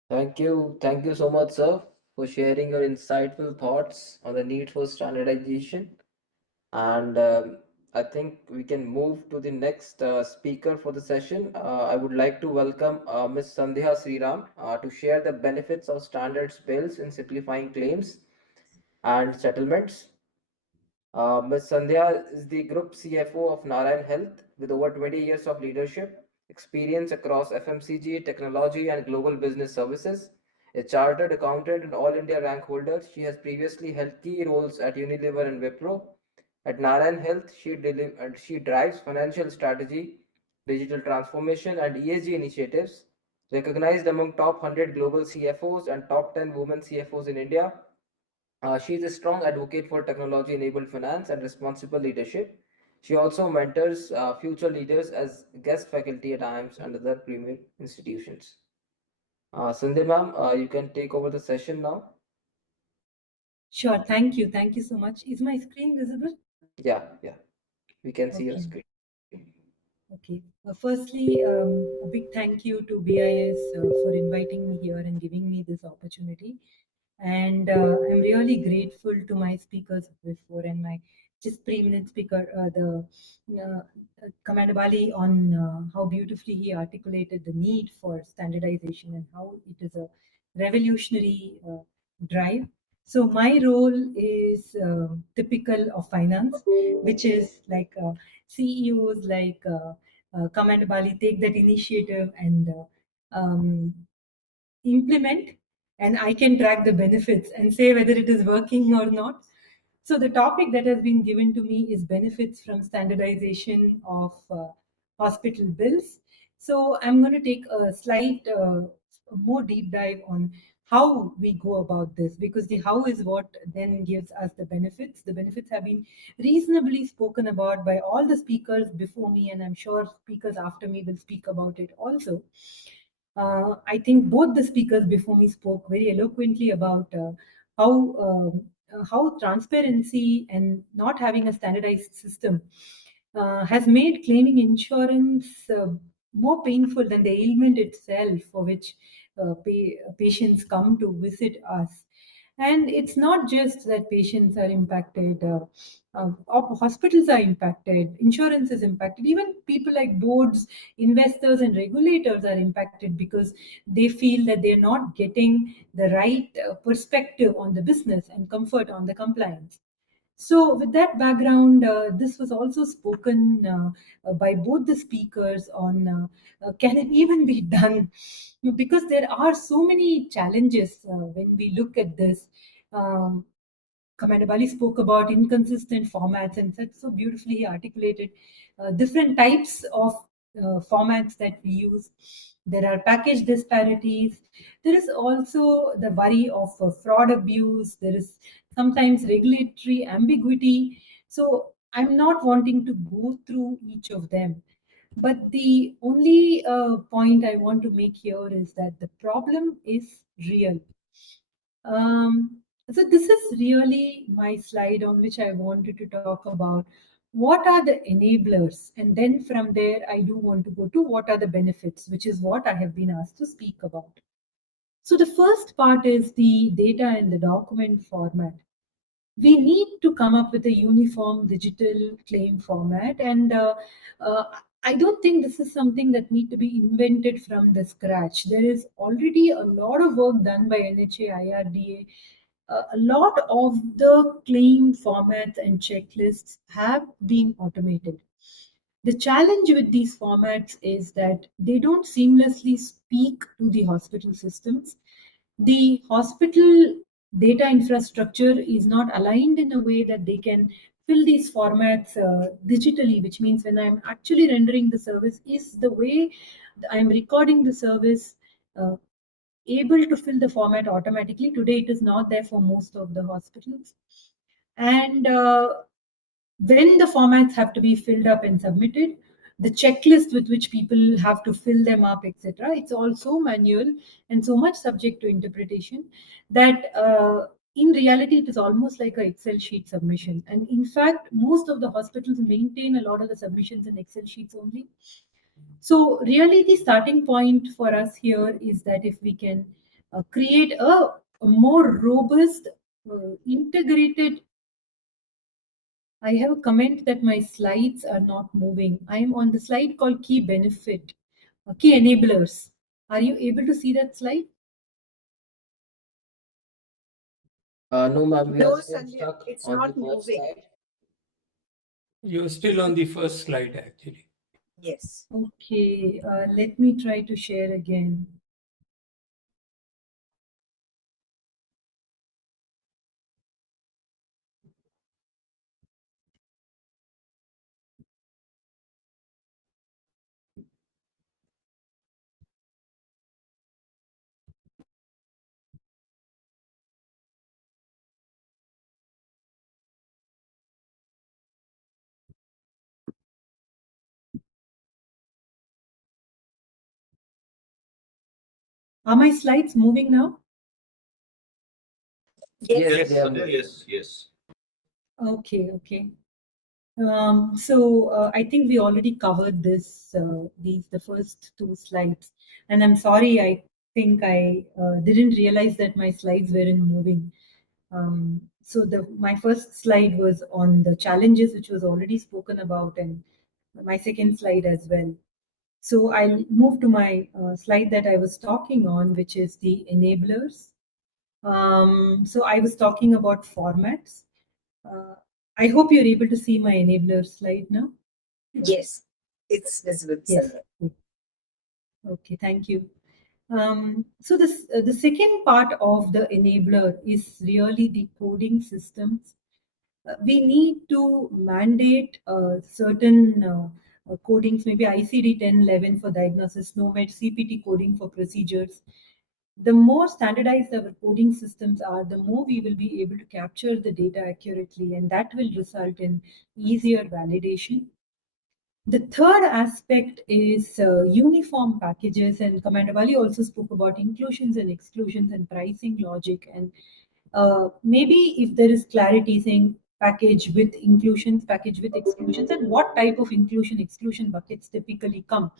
Thank you so much, sir, for sharing your insightful thoughts on the need for standardization. And I think we can move to the next speaker for the session. I would like to welcome Ms. Sandhya Sriram to share the benefits of standards bills in simplifying claims and settlements. Ms. Sandhya is the Group CFO of Narayan Health with over 20 years of leadership experience across FMCG, technology, and global business services. A chartered accountant and All India rank holder, she has previously held key roles at Unilever and Wipro. At Narayan Health, she drives financial strategy, digital transformation, and ESG initiatives. Recognized among top 100 global CFOs and top 10 women CFOs in India, she is a strong advocate for technology enabled finance and responsible leadership. She also mentors future leaders as guest faculty at IIMS and other premier institutions. Sandhya ma'am, you can take over the session now. Sure. Thank you. Thank you so much. Is my screen visible? Yeah, we can see your Okay. screen. Okay. Firstly, a big thank you to BIS for inviting me here and giving me this opportunity. And I'm really grateful to my speakers before and my just preeminent speaker, Commander Bali, on how beautifully he articulated the need for standardization and how it is a revolutionary drive. So my role is typical of finance, which is like CEOs like Commander Bali take that initiative and implement, and I can track the benefits and say whether it is working or not. So the topic that has been given to me is benefits from standardization of hospital bills. So I'm going to take a slight more deep dive on how we go about this, because the how is what then gives us the benefits. The benefits have been reasonably spoken about by all the speakers before me, and I'm sure speakers after me will speak about it also. I think both the speakers before me spoke very eloquently about how transparency and not having a standardized system has made claiming insurance more painful than the ailment itself for which patients come to visit us. And it's not just that patients are impacted, hospitals are impacted, insurance is impacted, even people like boards, investors, and regulators are impacted because they feel that they're not getting the right perspective on the business and comfort on the compliance. So, with that background, this was also spoken by both the speakers on can it even be done? Because there are so many challenges when we look at this. Um, Commander Bali spoke about inconsistent formats and said so beautifully he articulated different types of formats that we use. There are package disparities. There is also the worry of fraud abuse. There is sometimes regulatory ambiguity. So I'm not wanting to go through each of them. But the only point I want to make here is that the problem is real. So this is really my slide on which I wanted to talk about what are the enablers, and then from there I do want to go to what are the benefits, which is what I have been asked to speak about. So the first part is the data and the document format. We need to come up with a uniform digital claim format, and uh, I don't think this is something that need to be invented from the scratch. There is already a lot of work done by NHA, IRDA. A lot of the claim formats and checklists have been automated. The challenge with these formats is that they don't seamlessly speak to the hospital systems. The hospital data infrastructure is not aligned in a way that they can fill these formats digitally, which means when I'm actually rendering the service, is the way I'm recording the service uh, able to fill the format automatically. Today, it is not there for most of the hospitals. And when the formats have to be filled up and submitted, the checklist with which people have to fill them up, etc., it's also manual and so much subject to interpretation that in reality it is almost like an Excel sheet submission. And in fact, most of the hospitals maintain a lot of the submissions in Excel sheets only. So really the starting point for us here is that if we can create a more robust, integrated. I have a comment that my slides are not moving. I am on the slide called key benefit, key enablers. Are you able to see that slide? No, ma'am, we No, are still Sandhya, stuck it's on not the first moving. slide. You're still on the first slide, actually. Yes. Okay, let me try to share again. Are my slides moving now? Yes. Yes, they are Sandhya, moving. yes. Okay. So I think we already covered the first two slides, and I'm sorry. I think I didn't realize that my slides weren't moving. So my first slide was on the challenges, which was already spoken about, and my second slide as well. So I'll move to my slide that I was talking on, which is the enablers. So I was talking about formats. Uh, I hope you're able to see my enabler slide now. Yes. It's visible, Yes. Sandhya. Okay, thank you. So the second part of the enabler is really the coding systems. We need to mandate certain codings, maybe ICD 1011 for diagnosis, SNOMED, CPT coding for procedures. The more standardized our coding systems are, the more we will be able to capture the data accurately, and that will result in easier validation. The third aspect is uniform packages, and Commander Wali also spoke about inclusions and exclusions and pricing logic. And maybe if there is clarity saying package with inclusions, package with exclusions, and what type of inclusion exclusion buckets typically come.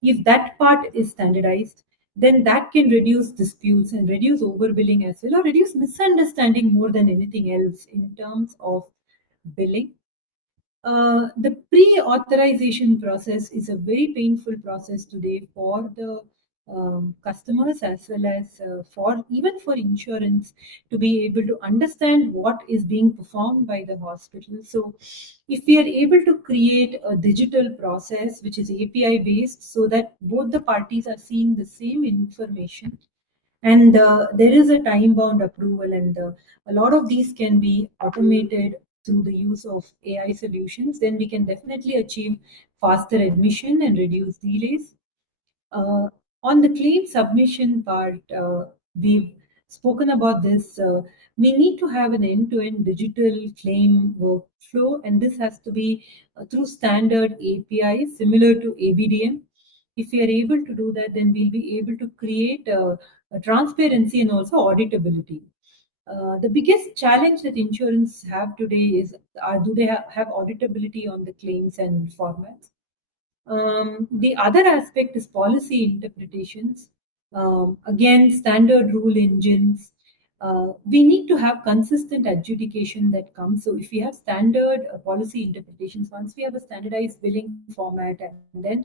If that part is standardized, then that can reduce disputes and reduce overbilling as well, or reduce misunderstanding more than anything else in terms of billing. The pre-authorization process is a very painful process today for the customers as well as for even for insurance to be able to understand what is being performed by the hospital. So, if we are able to create a digital process which is API based, so that both the parties are seeing the same information, and there is a time bound approval, and a lot of these can be automated through the use of AI solutions, then we can definitely achieve faster admission and reduce delays. uh, on the claim submission part, we've spoken about this. We need to have an end-to-end digital claim workflow, and this has to be through standard APIs similar to ABDM. If we are able to do that, then we'll be able to create a transparency and also auditability. The biggest challenge that insurance have today is, do they have auditability on the claims and formats? The other aspect is policy interpretations. Again, standard rule engines. We need to have consistent adjudication that comes. So, if we have standard policy interpretations, once we have a standardized billing format, and then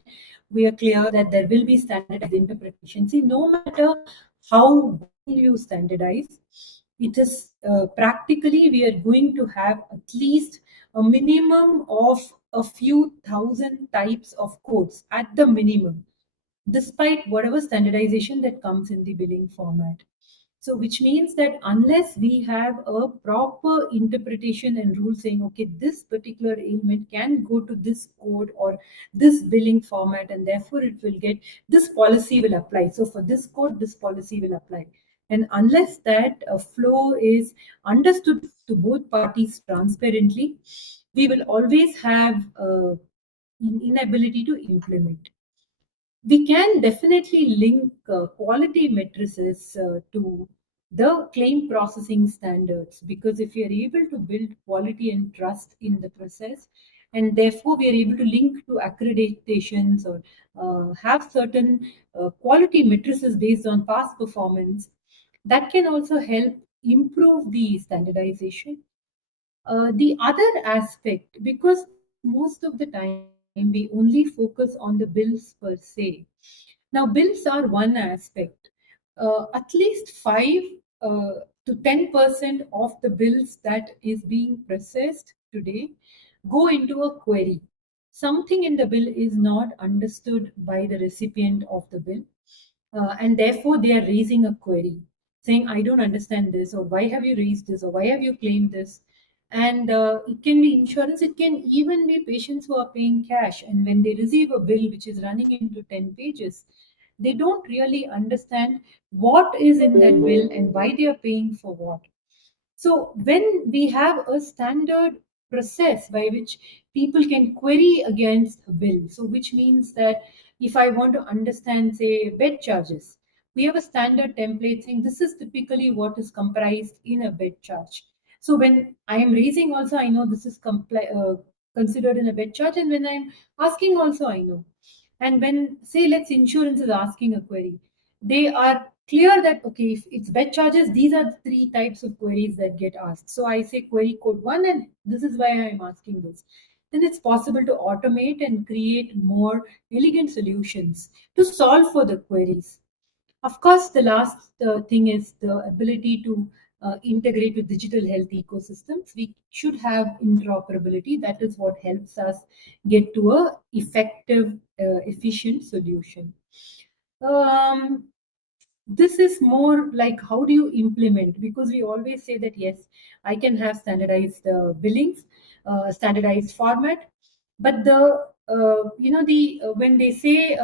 we are clear that there will be standardized interpretation. See, no matter how well you standardize, it is practically we are going to have at least a minimum of a few thousand types of codes at the minimum, despite whatever standardization that comes in the billing format. So, which means that unless we have a proper interpretation and rule saying, okay, this particular ailment can go to this code or this billing format, and therefore it will get this policy will apply. So, for this code, this policy will apply. And unless that flow is understood to both parties transparently, we will always have inability to implement. We can definitely link quality matrices to the claim processing standards, because if we are able to build quality and trust in the process, and therefore we are able to link to accreditations or have certain quality matrices based on past performance, that can also help improve the standardization. The other aspect, because most of the time we only focus on the bills per se. Now, bills are one aspect. At least 5 to 10% of the bills that is being processed today go into a query. Something in the bill is not understood by the recipient of the bill, and therefore they are raising a query saying, I don't understand this, or why have you raised this, or why have you claimed this? And it can be insurance, it can even be patients who are paying cash. And when they receive a bill which is running into 10 pages, they don't really understand what is in that bill and why they are paying for what. So when we have a standard process by which people can query against a bill, so which means that if I want to understand, say, bed charges, we have a standard template saying this is typically what is comprised in a bed charge. So when I am raising also, I know this is considered in a bed charge, and when I'm asking also, I know. And when, say, let's insurance is asking a query, they are clear that, okay, if it's bed charges, these are the 3 types of queries that get asked. So I say query code 1, and this is why I'm asking this. Then it's possible to automate and create more elegant solutions to solve for the queries. Of course, the last thing is the ability to integrate with digital health ecosystems. We should have interoperability. That is what helps us get to a effective, efficient solution. Um, this is more like how do you implement, because we always say that yes, I can have standardized billings, standardized format, but the the when they say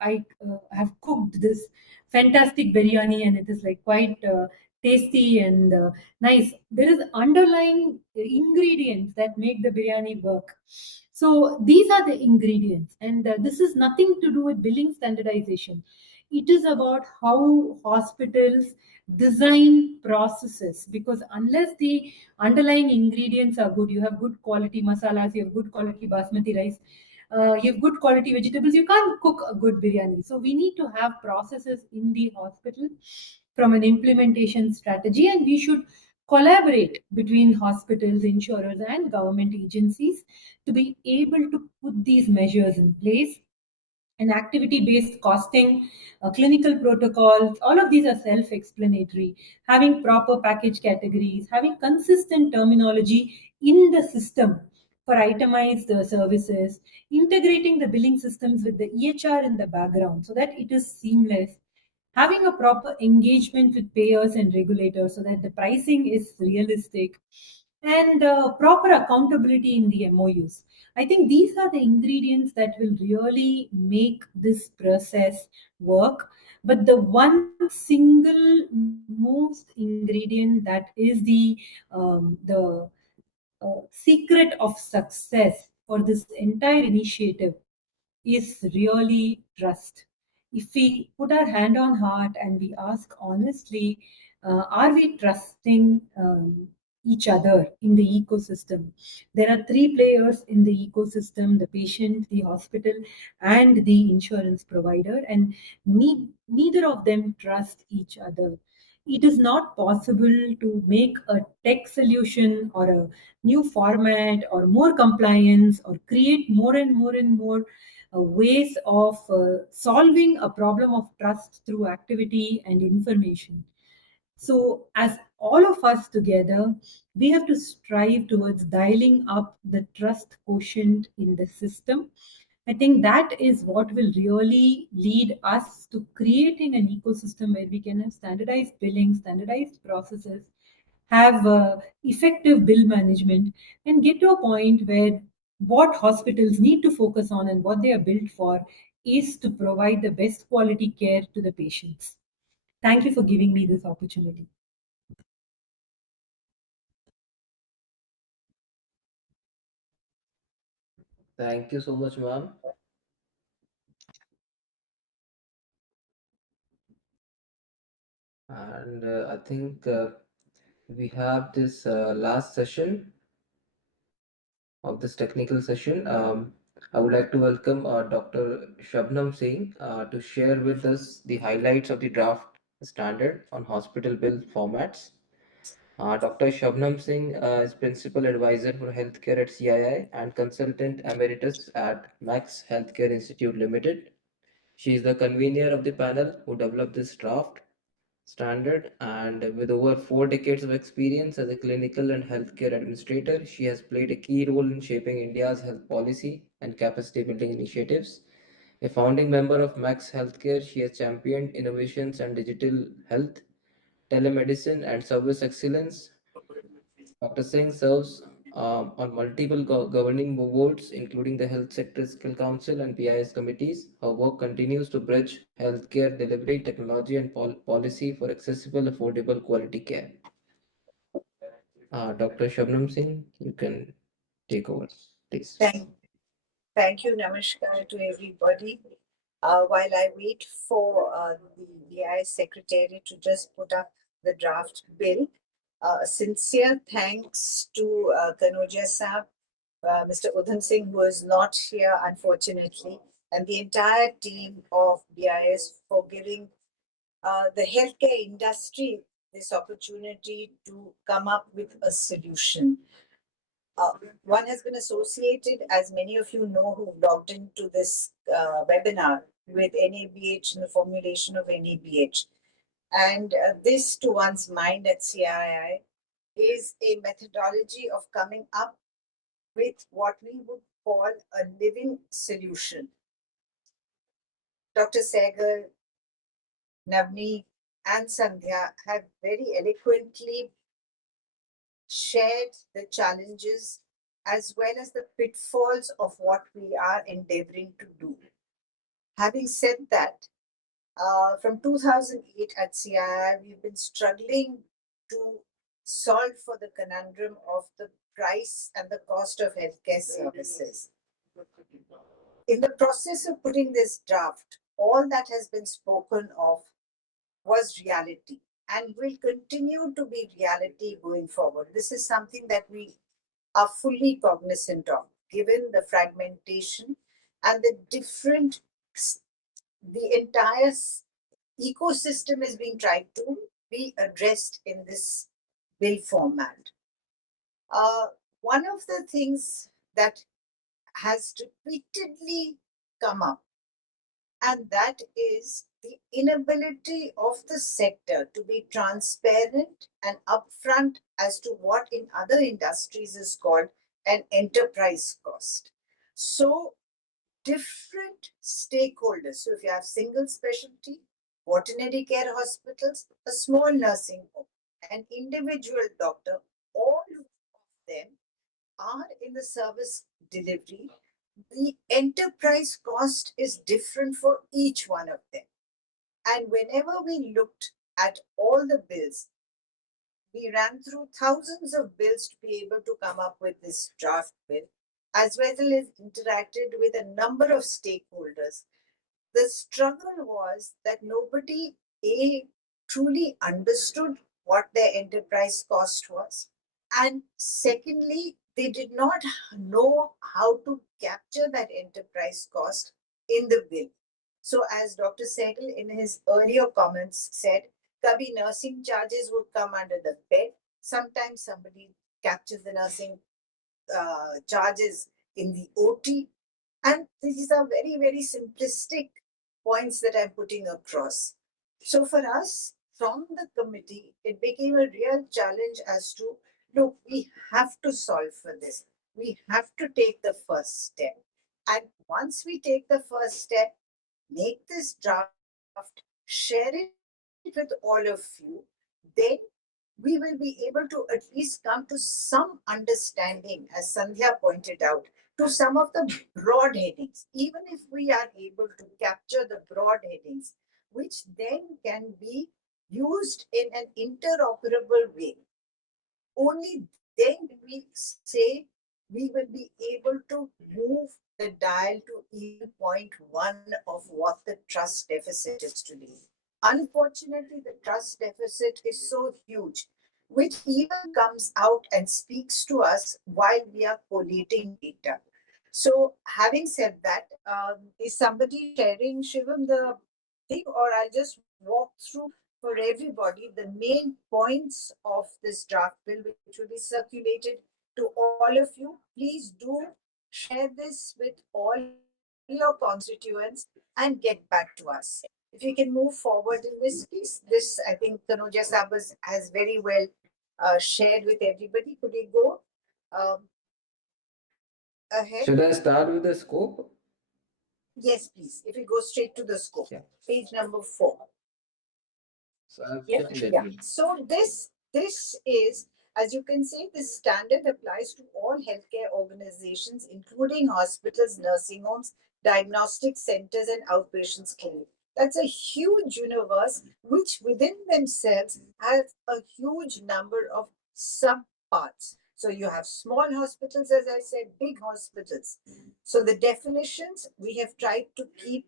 I have cooked this fantastic biryani and it is like quite tasty and nice, there is underlying ingredients that make the biryani work. So these are the ingredients, and this is nothing to do with billing standardization. It is about how hospitals design processes, because unless the underlying ingredients are good, you have good quality masalas, you have good quality basmati rice, you have good quality vegetables, you can't cook a good biryani. So we need to have processes in the hospital from an implementation strategy, and we should collaborate between hospitals, insurers, and government agencies to be able to put these measures in place. And activity-based costing, clinical protocols, all of these are self-explanatory. Having proper package categories, having consistent terminology in the system for itemized services, integrating the billing systems with the EHR in the background so that it is seamless, having a proper engagement with payers and regulators so that the pricing is realistic, and proper accountability in the MOUs. I think these are the ingredients that will really make this process work. But the one single most ingredient that is the secret of success for this entire initiative is really trust. if we put our hand on heart and we ask honestly, are we trusting each other in the ecosystem? There are three players in the ecosystem: the patient, the hospital, and the insurance provider, and neither of them trust each other. It is not possible to make a tech solution or a new format or more compliance or create more and more ways of solving a problem of trust through activity and information. So, as all of us together, we have to strive towards dialing up the trust quotient in the system. I think that is what will really lead us to creating an ecosystem where we can have standardized billing, standardized processes, have effective bill management, and get to a point where what hospitals need to focus on and what they are built for is to provide the best quality care to the patients. Thank you for giving me this opportunity. Thank you so much, ma'am. And I think we have this last session of this technical session. I would like to welcome Dr. Shabnam Singh to share with us the highlights of the draft standard on hospital bill formats. Dr. Shabnam Singh is Principal Advisor for Healthcare at CII and Consultant Emeritus at Max Healthcare Institute Limited. She is the convener of the panel who developed this draft standard, and with over 4 decades of experience as a clinical and healthcare administrator, she has played a key role in shaping India's health policy and capacity building initiatives. A founding member of Max Healthcare, she has championed innovations and digital health, telemedicine, and service excellence. Dr. Singh serves on multiple governing boards, including the Health Sector Skill Council and PIS committees. Her work continues to bridge healthcare delivery, technology, and policy for accessible, affordable, quality care. Dr. Shabnam Singh, you can take over, please. Thank you, Namaskar to everybody. While I wait for the BI Secretary to just put up the draft bill, sincere thanks to Kanoja Saab, Mr. Udham Singh, who is not here, unfortunately, and the entire team of BIS for giving the healthcare industry this opportunity to come up with a solution. One has been associated, as many of you know who logged into this webinar, with NABH and the formulation of NABH. And this, to one's mind at CII, is a methodology of coming up with what we would call a living solution. Dr. Sehgal, Navneet, and Sandhya have very eloquently shared the challenges as well as the pitfalls of what we are endeavoring to do. Having said that, from 2008 at CII, we've been struggling to solve for the conundrum of the price and the cost of healthcare services. In the process of putting this draft, all that has been spoken of was reality and will continue to be reality going forward. This is something that we are fully cognizant of, given the fragmentation and the different, the entire ecosystem is being tried to be addressed in this bill format. One of the things that has repeatedly come up, and that is the inability of the sector to be transparent and upfront as to what in other industries is called an enterprise cost. So different stakeholders, so if you have single specialty, quaternary care hospitals, a small nursing home, an individual doctor, all of them are in the service delivery. The enterprise cost is different for each one of them. And whenever we looked at all the bills, we ran through thousands of bills to be able to come up with this draft bill, as well as interacted with a number of stakeholders. The struggle was that nobody truly understood what their enterprise cost was. And secondly, they did not know how to capture that enterprise cost in the bill. So, as Dr. Sehgal in his earlier comments said, Kabhi nursing charges would come under the bed. Sometimes somebody captures the nursing charges in the OT. And these are very, very simplistic points that I'm putting across. So for us, from the committee, it became a real challenge as to, look, we have to solve for this. We have to take the first step. And once we take the first step, make this draft, share it with all of you, then we will be able to at least come to some understanding, as Sandhya pointed out, to some of the broad headings, even if we are able to capture the broad headings, which then can be used in an interoperable way. Only then we say we will be able to move the dial to even point one of what the trust deficit is today. Unfortunately, the trust deficit is so huge, which even comes out and speaks to us while we are collating data. So, having said that, is somebody sharing, Shivam, the thing, or I'll just walk through for everybody the main points of this draft bill, which will be circulated to all of you. Please do share this with all your constituents and get back to us. If you can move forward in this, please. This, I think, Tanuja Sabas has very well shared with everybody. Could we go ahead? Should I start with the scope? Yes, please. If we go straight to the scope, Yeah. page number 4. So I've Yeah, shared it. yeah. So this is, as you can see, this standard applies to all healthcare organizations, including hospitals, nursing homes, diagnostic centers, and outpatients clinic. That's a huge universe, which within themselves have a huge number of subparts. So you have small hospitals, as I said, big hospitals. So the definitions we have tried to keep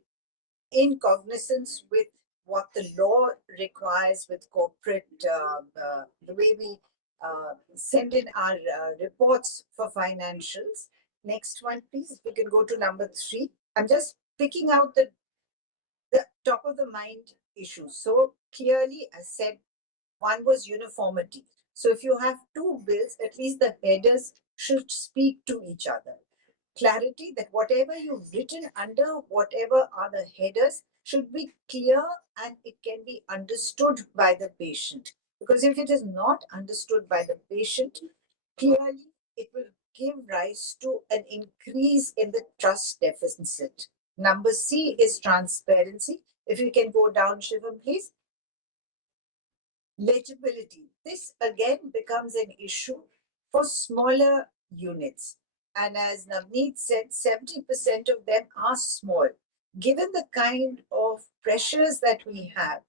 in cognizance with what the law requires with corporate, the way we send in our reports for financials. Next one, please. If we can go to number 3. I'm just picking out the top of the mind issues. So clearly, as said, one was uniformity. So if you have two bills, at least the headers should speak to each other. Clarity that whatever you've written under whatever are the headers should be clear and it can be understood by the patient. Because if it is not understood by the patient, clearly it will give rise to an increase in the trust deficit. Number C is transparency. If you can go down, Shivam, please. Legibility. This again becomes an issue for smaller units. And as Navneet said, 70% of them are small. Given the kind of pressures that we have,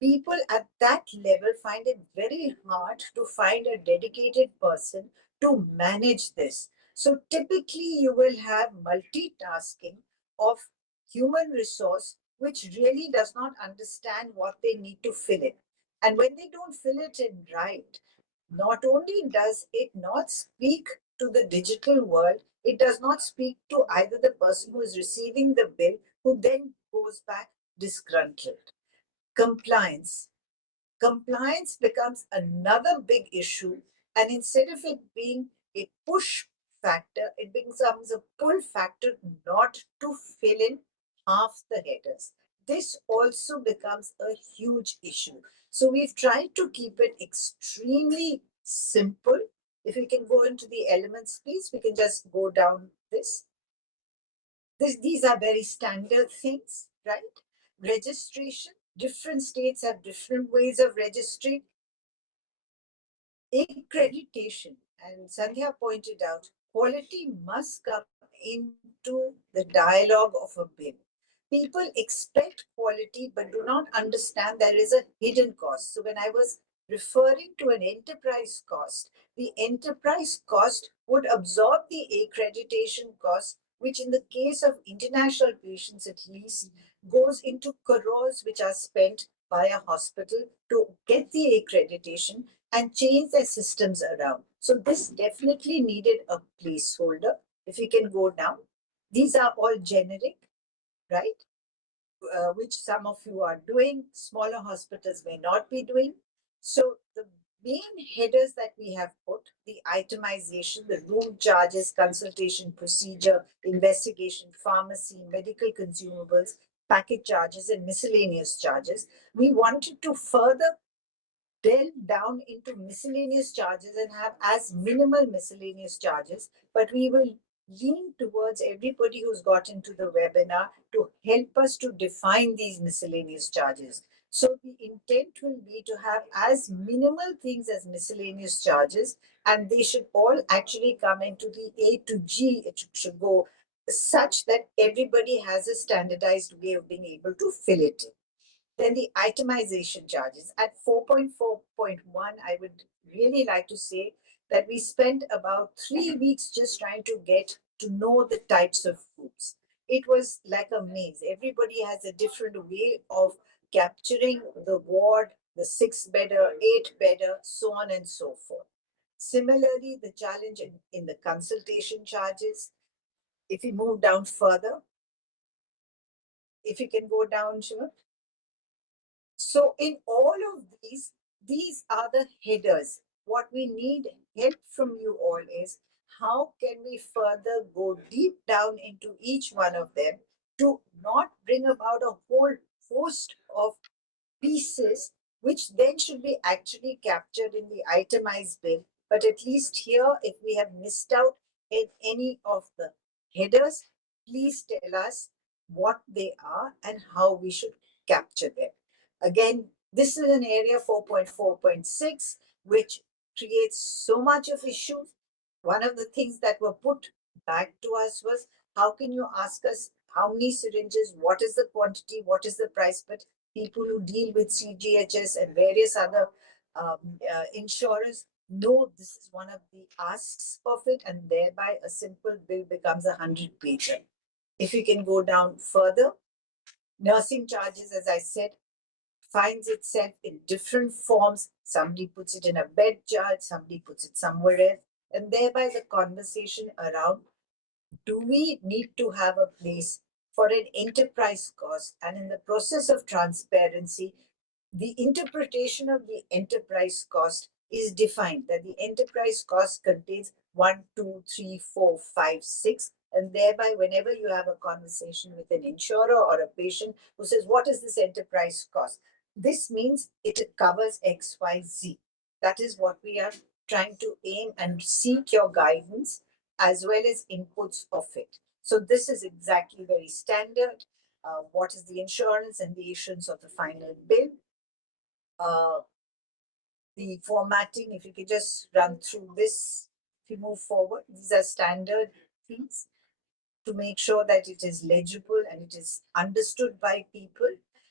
people at that level find it very hard to find a dedicated person to manage this. So typically, you will have multitasking of human resource, which really does not understand what they need to fill in. And when they don't fill it in right, not only does it not speak to the digital world, it does not speak to either the person who is receiving the bill, who then goes back disgruntled. Compliance. Compliance becomes another big issue, and instead of it being a push factor, it becomes a pull factor not to fill in half the headers. This also becomes a huge issue. So we've tried to keep it extremely simple. If we can go into the elements, please, we can just go down this. These are very standard things, right? Registration, different states have different ways of registering. Accreditation, and Sandhya pointed out, quality must come into the dialogue of a bill. People expect quality but do not understand there is a hidden cost. So when I was referring to an enterprise cost, the enterprise cost would absorb the accreditation cost which in the case of international patients at least goes into crores which are spent by a hospital to get the accreditation and change their systems around. So this definitely needed a placeholder. If you can go down, these are all generic, right? Which some of you are doing, smaller hospitals may not be doing. So the main headers that we have put, the itemization, the room charges, consultation procedure, investigation, pharmacy, medical consumables, package charges, and miscellaneous charges. We wanted to further delve down into miscellaneous charges and have as minimal miscellaneous charges, but we will lean towards everybody who's got into the webinar to help us to define these miscellaneous charges. So the intent will be to have as minimal things as miscellaneous charges, and they should all actually come into the A to G. It should go such that everybody has a standardized way of being able to fill it in. Then the itemization charges at 4.4.1, I would really like to say that we spent about 3 weeks just trying to get to know the types of groups. It was like a maze. Everybody has a different way of capturing the ward, the 6-bedder, 8-bedder, so on and so forth. Similarly, the challenge in the consultation charges, if you move down further, if you can go down, Shiva. So in all of these are the headers. What we need help from you all is how can we further go deep down into each one of them to not bring about a whole host of pieces, which then should be actually captured in the itemized bill. But at least here, if we have missed out in any of the headers, please tell us what they are and how we should capture them. Again, this is an area 4.4.6, which creates so much of issues. One of the things that were put back to us was, how can you ask us how many syringes, what is the quantity, what is the price? But people who deal with CGHS and various other insurers know this is one of the asks of it, and thereby a simple bill becomes 100-pager. If you can go down further, nursing charges, as I said, finds itself in different forms. Somebody puts it in a bed charge, somebody puts it somewhere else, and thereby the conversation around, do we need to have a place for an enterprise cost? And in the process of transparency, the interpretation of the enterprise cost is defined, that the enterprise cost contains 1, 2, 3, 4, 5, 6. And thereby, whenever you have a conversation with an insurer or a patient who says, what is this enterprise cost? This means it covers X, Y, Z. That is what we are trying to aim and seek your guidance as well as inputs of it. So this is exactly very standard. What is the insurance and the issuance of the final bill? The formatting, if you could just run through this, if you move forward, these are standard things to make sure that it is legible and it is understood by people.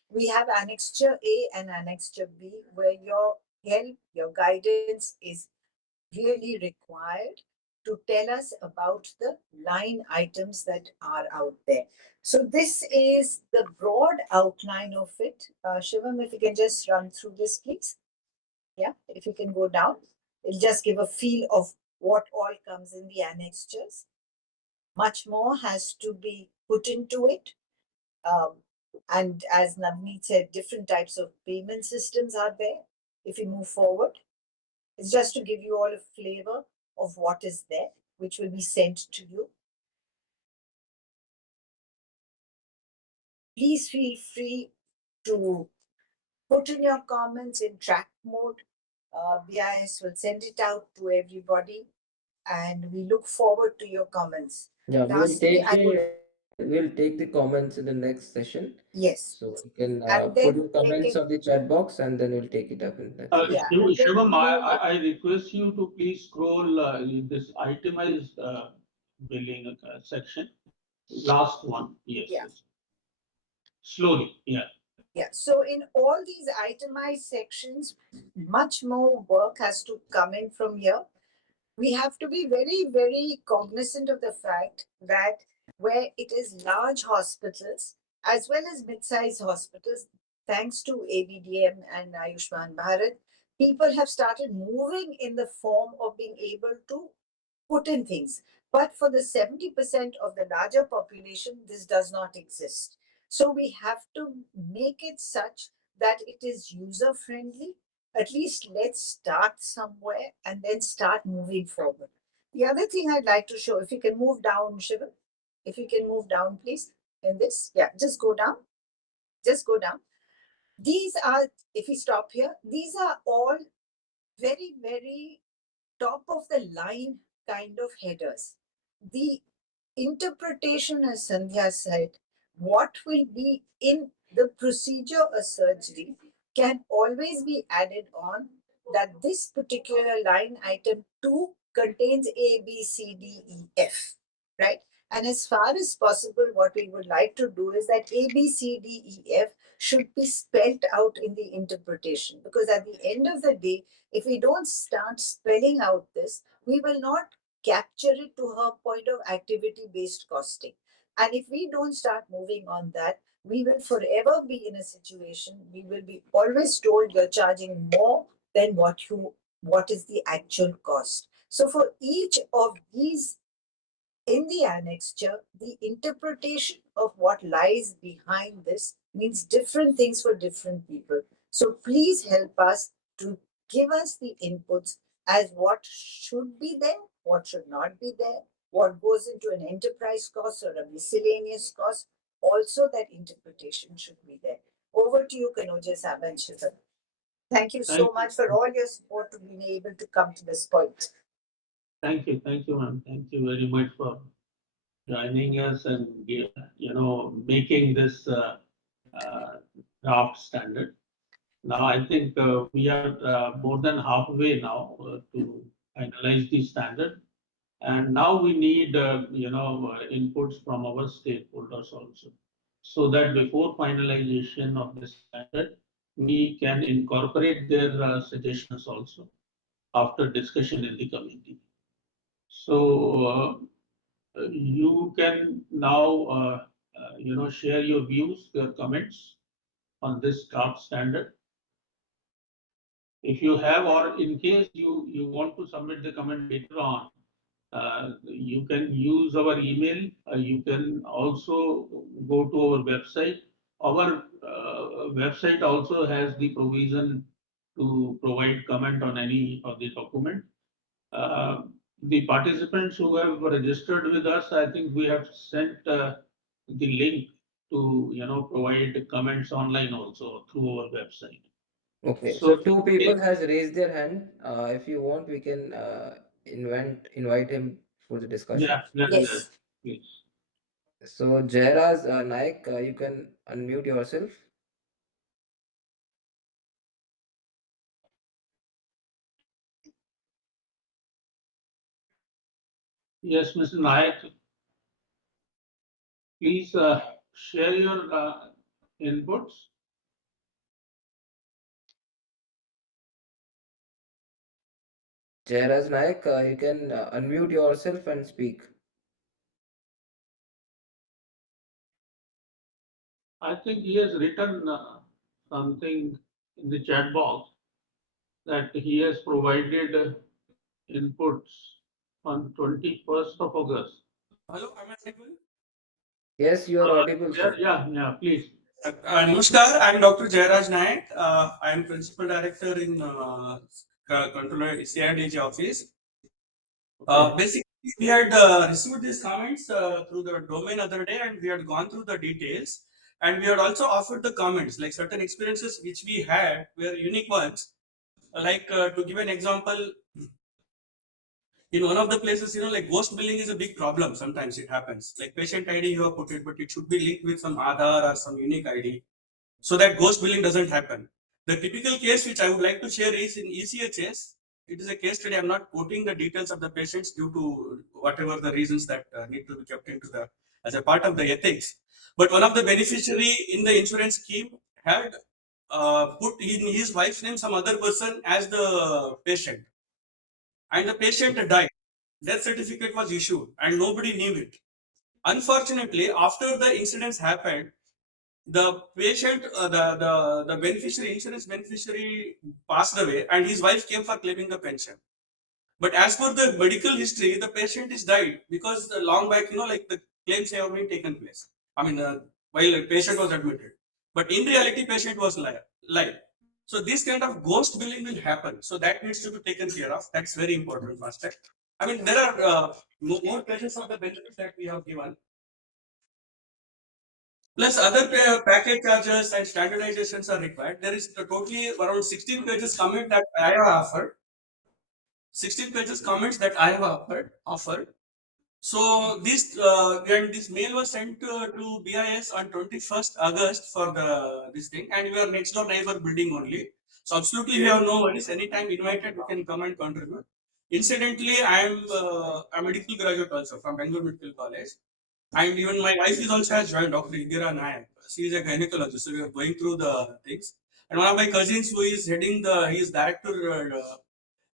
We have Annexure A and Annexure B, where your help, your guidance is really required to tell us about the line items that are out there. So this is the broad outline of it. Shivam, if you can just run through this, please. Yeah, if you can go down, it'll just give a feel of what all comes in the annexures. Much more has to be put into it. And as Navneet said, different types of payment systems are there. If you move forward, it's just to give you all a flavor of what is there, which will be sent to you. Please feel free to put in your comments in track mode. BIS will send it out to everybody, and we look forward to your comments. Yeah, Lastly, we'll take the comments in the next session. Yes. So you can And put then your comments on the chat box, and then we'll take it up in that session. Yeah, and then Shivam, we'll I request you to please scroll this itemized billing section. Last one, yes. Yeah. Yes. Slowly, yeah. Yeah, so in all these itemized sections, much more work has to come in from here. We have to be very, very cognizant of the fact that where it is large hospitals as well as mid-sized hospitals, thanks to ABDM and Ayushman Bharat, people have started moving in the form of being able to put in things. But for the 70% of the larger population, this does not exist. So we have to make it such that it is user friendly. At least let's start somewhere and then start moving forward. The other thing I'd like to show, if you can move down, Shiva, if you can move down, please, in this. Yeah, just go down. Just go down. These are, if we stop here, these are all very, very top of the line kind of headers. The interpretation, as Sandhya said, what will be in the procedure of surgery can always be added on, that this particular line item 2 contains A, B, C, D, E, F, right? And as far as possible, what we would like to do is that A, B, C, D, E, F should be spelled out in the interpretation, because at the end of the day, if we don't start spelling out this, we will not capture it to her point of activity based costing. And if we don't start moving on that, we will forever be in a situation, we will be always told you're charging more than what is the actual cost. So for each of these in the annexure, the interpretation of what lies behind this means different things for different people. So please help us to give us the inputs as what should be there, what should not be there, what goes into an enterprise cost or a miscellaneous cost. Also, that interpretation should be there. Over to you, Kanoja Saban Shiva. Thank you so much for all your support to being able to come to this point. Thank you, ma'am. Thank you very much for joining us and making this draft standard. Now I think we are more than halfway now to finalize the standard, and now we need inputs from our stakeholders also, so that before finalization of the standard, we can incorporate their suggestions also after discussion in the committee. So you can now share your views, your comments on this draft standard. If you have, or in case you want to submit the comment later on, you can use our email. You can also go to our website. Our website also has the provision to provide comment on any of the document. The participants who have registered with us, I think we have sent the link to provide comments online also through our website. Okay, so So two people has raised their hand. If you want, we can invite him for the discussion. Yes. Please. So Jairaj Naik, you can unmute yourself. Yes, Mr. Nayak, please share your inputs. Jairaj Naik, you can unmute yourself and speak. I think he has written something in the chat box that he has provided inputs on 21st of August. Hello, am I audible? Yes, you are audible, sir. Yeah, please. Namaskar, I am Dr. Jairaj Naik. I am Principal Director in Controller CIDG office. Basically, we had received these comments through the domain other day, and we had gone through the details. And we had also offered the comments, like certain experiences which we had were unique ones. Like to give an example, in one of the places, like ghost billing is a big problem. Sometimes it happens. Like patient ID you have put it, but it should be linked with some Aadhaar or some unique ID, so that ghost billing doesn't happen. The typical case which I would like to share is in ECHS. It is a case study. I'm not quoting the details of the patients due to whatever the reasons that need to be kept into the as a part of the ethics. But one of the beneficiary in the insurance scheme had put in his wife's name some other person as the patient, and the patient died. Death certificate was issued, and nobody knew it. Unfortunately, after the incidents happened, the patient, the beneficiary, insurance beneficiary passed away, and his wife came for claiming the pension. But as per the medical history, the patient is died because long back, like the claims have been taken place. I mean, while a patient was admitted, but in reality, patient was live. So this kind of ghost billing will happen. So that needs to be taken care of. That's very important aspect. I mean, there are more pages of the benefits that we have given. Plus other package charges and standardizations are required. There is totally around 16 pages comment that I have offered. 16 pages comments that I have offered. So this mail was sent to BIS on 21st August for this thing, and we are next door neighbor building only. So absolutely we have no worries. Anytime invited, we can come and contribute. Incidentally, I am a medical graduate also from Bangalore Medical College, and even my wife is also has joined Dr. Indira Nayak. She is a gynecologist, so we are going through the things. And one of my cousins who is heading he is director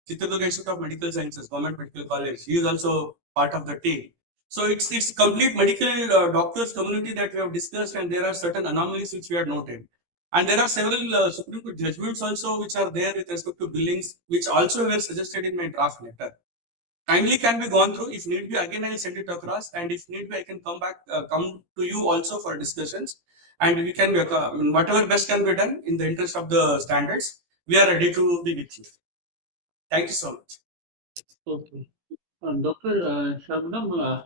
Chitradurga Institute of Medical Sciences, Government Medical College. He is also part of the team. So it's complete medical doctors community that we have discussed, and there are certain anomalies which we have noted. And there are several Supreme Court judgments also which are there with respect to billings, which also were suggested in my draft letter. Kindly can be gone through. If need be, again I will send it across, and if need be, I can come to you also for discussions, and we can whatever best can be done in the interest of the standards. We are ready to be with you. Thank you so much. Okay. Dr. Shabnam,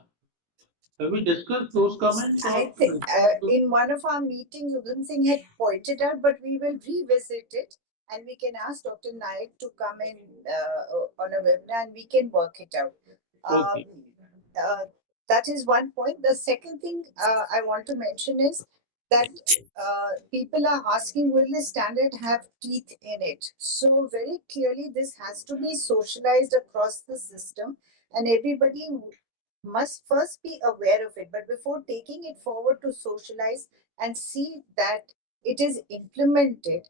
have we discussed those comments? I think in one of our meetings, Udham Singh had pointed out, but we will revisit it and we can ask Dr. Naik to come in on a webinar and we can work it out. Okay. That is one point. The second thing I want to mention is that people are asking, will the standard have teeth in it? So very clearly, this has to be socialized across the system, and everybody must first be aware of it. But before taking it forward to socialize and see that it is implemented,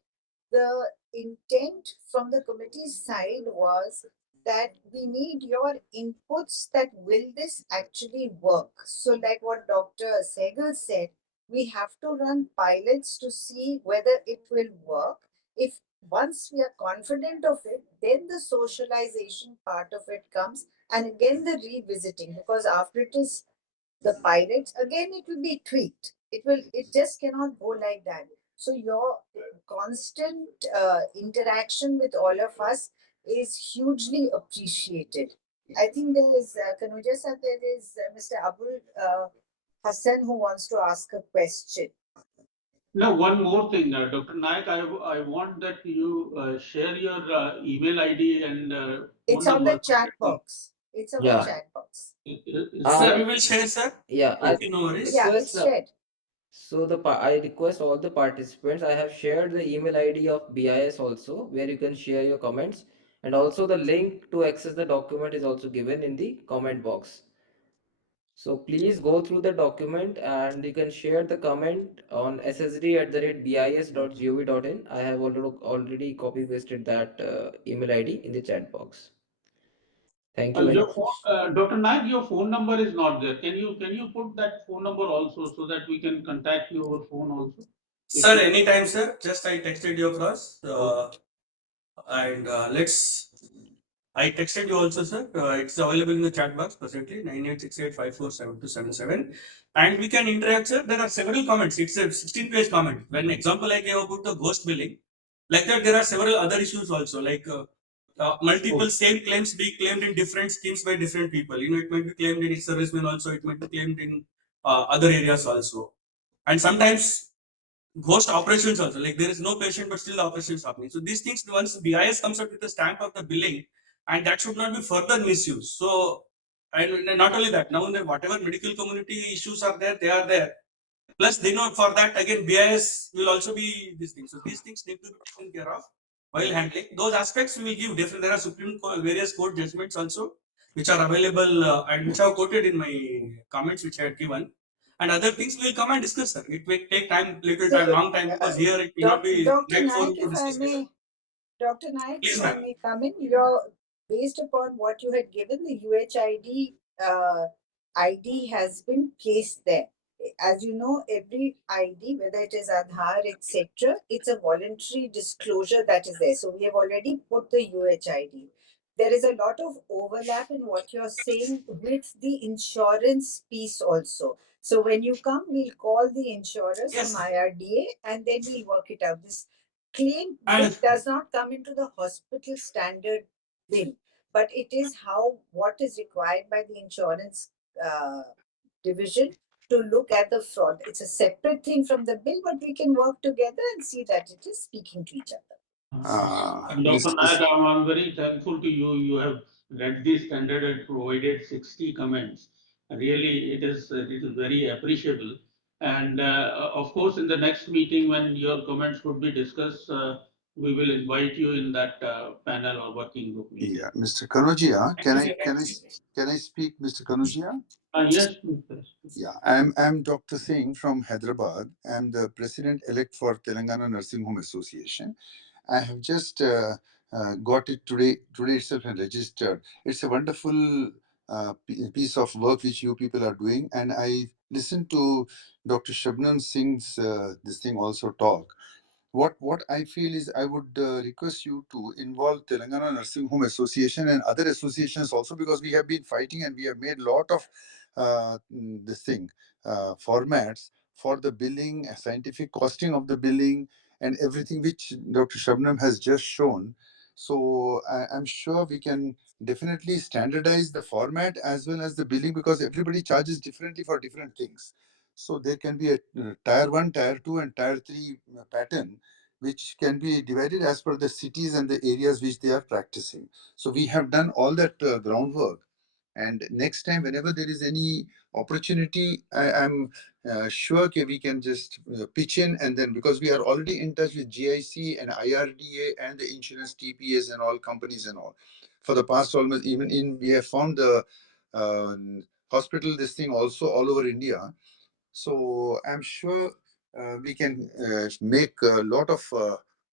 the intent from the committee's side was that we need your inputs that will this actually work. So, like what Dr. Sehgal said, we have to run pilots to see whether it will work. If once we are confident of it, then the socialization part of it comes, and again the revisiting, because after it is the pilots, again it will be tweaked. It just cannot go like that. So your constant interaction with all of us is hugely appreciated. I think there is Kanuja sir, there is Mr. Abul Hassan who wants to ask a question. Now, one more thing, Dr. Naik, I want that you share your email ID and It's phone on the number. chat box. It's on the Yeah. chat box. Sir, we will share, sir. Yeah, I Okay, no worries. Yeah, request it's shared. so I request all the participants. I have shared the email ID of BIS also, where you can share your comments, and also the link to access the document is also given in the comment box. So please go through the document and you can share the comment on ssd@bis.gov.in. I have already copy pasted that email ID in the chat box. Thank you very Your much. Dr. Naik, your phone number is not there. Can you put that phone number also so that we can contact you over phone also? Sir, anytime, sir. Just I texted you across. And I texted you also, sir. It's available in the chat box presently, 9868547277. And we can interact, sir. There are several comments. It's a 16-page comment. When example I gave about the ghost billing, like that, there are several other issues also, like multiple same claims be claimed in different schemes by different people. It might be claimed in servicemen also, it might be claimed in other areas also. And sometimes ghost operations also, like there is no patient but still the operation is happening. So these things, once BIS comes up with the stamp of the billing, and that should not be further misused. So, and not only that, now whatever medical community issues are there, they are there. Plus, they know for that again BIS will also be these things. So these things need to be taken care of while handling those aspects. We will give different. There are various court judgments also which are available and which I have quoted in my comments which I had given. And other things we will come and discuss, sir. It may take time, long time, because here it may not be Dr. right for Naik, to if I discuss. may, Dr. Naik, Please, if I ma'am. may come in, you're based upon what you had given, the UHID ID has been placed there. As you know, every ID, whether it is Aadhaar, etc., it's a voluntary disclosure that is there. So we have already put the UHID. There is a lot of overlap in what you're saying with the insurance piece also. So when you come, we'll call the insurers Yes, from sir. IRDA and then we'll work it out. This claim And bit does not come into the hospital standard bill, but it is what is required by the insurance division to look at the fraud. It's a separate thing from the bill, but we can work together and see that it is speaking to each other. And Dr. Nayak, I'm very thankful to you. You have read the standard and provided 60 comments. Really, it is very appreciable. And of course, in the next meeting, when your comments would be discussed, we will invite you in that panel or working group meeting. Yeah, Mr. Kanojia, can I speak, Mr. Kanojia? Yes, Mr. Yeah, I'm Dr. Singh from Hyderabad. I'm the president-elect for Telangana Nursing Home Association. I have just got it today itself and registered. It's a wonderful piece of work which you people are doing, and I listened to Dr. Shabnam Singh's this thing also talk. What I feel is I would request you to involve Telangana Nursing Home Association and other associations also, because we have been fighting and we have made a lot of this thing formats for the billing, scientific costing of the billing, and everything which Dr. Shabnam has just shown. So I'm sure we can definitely standardize the format as well as the billing, because everybody charges differently for different things. So there can be a tier 1, tier 2, and tier 3 pattern, which can be divided as per the cities and the areas which they are practicing. So we have done all that groundwork. And next time, whenever there is any opportunity, I'm sure we can just pitch in, and then, because we are already in touch with GIC and IRDA and the insurance TPS and all companies and all. For the past almost, we have found the uh, hospital, this thing also all over India. So I'm sure we can make a lot of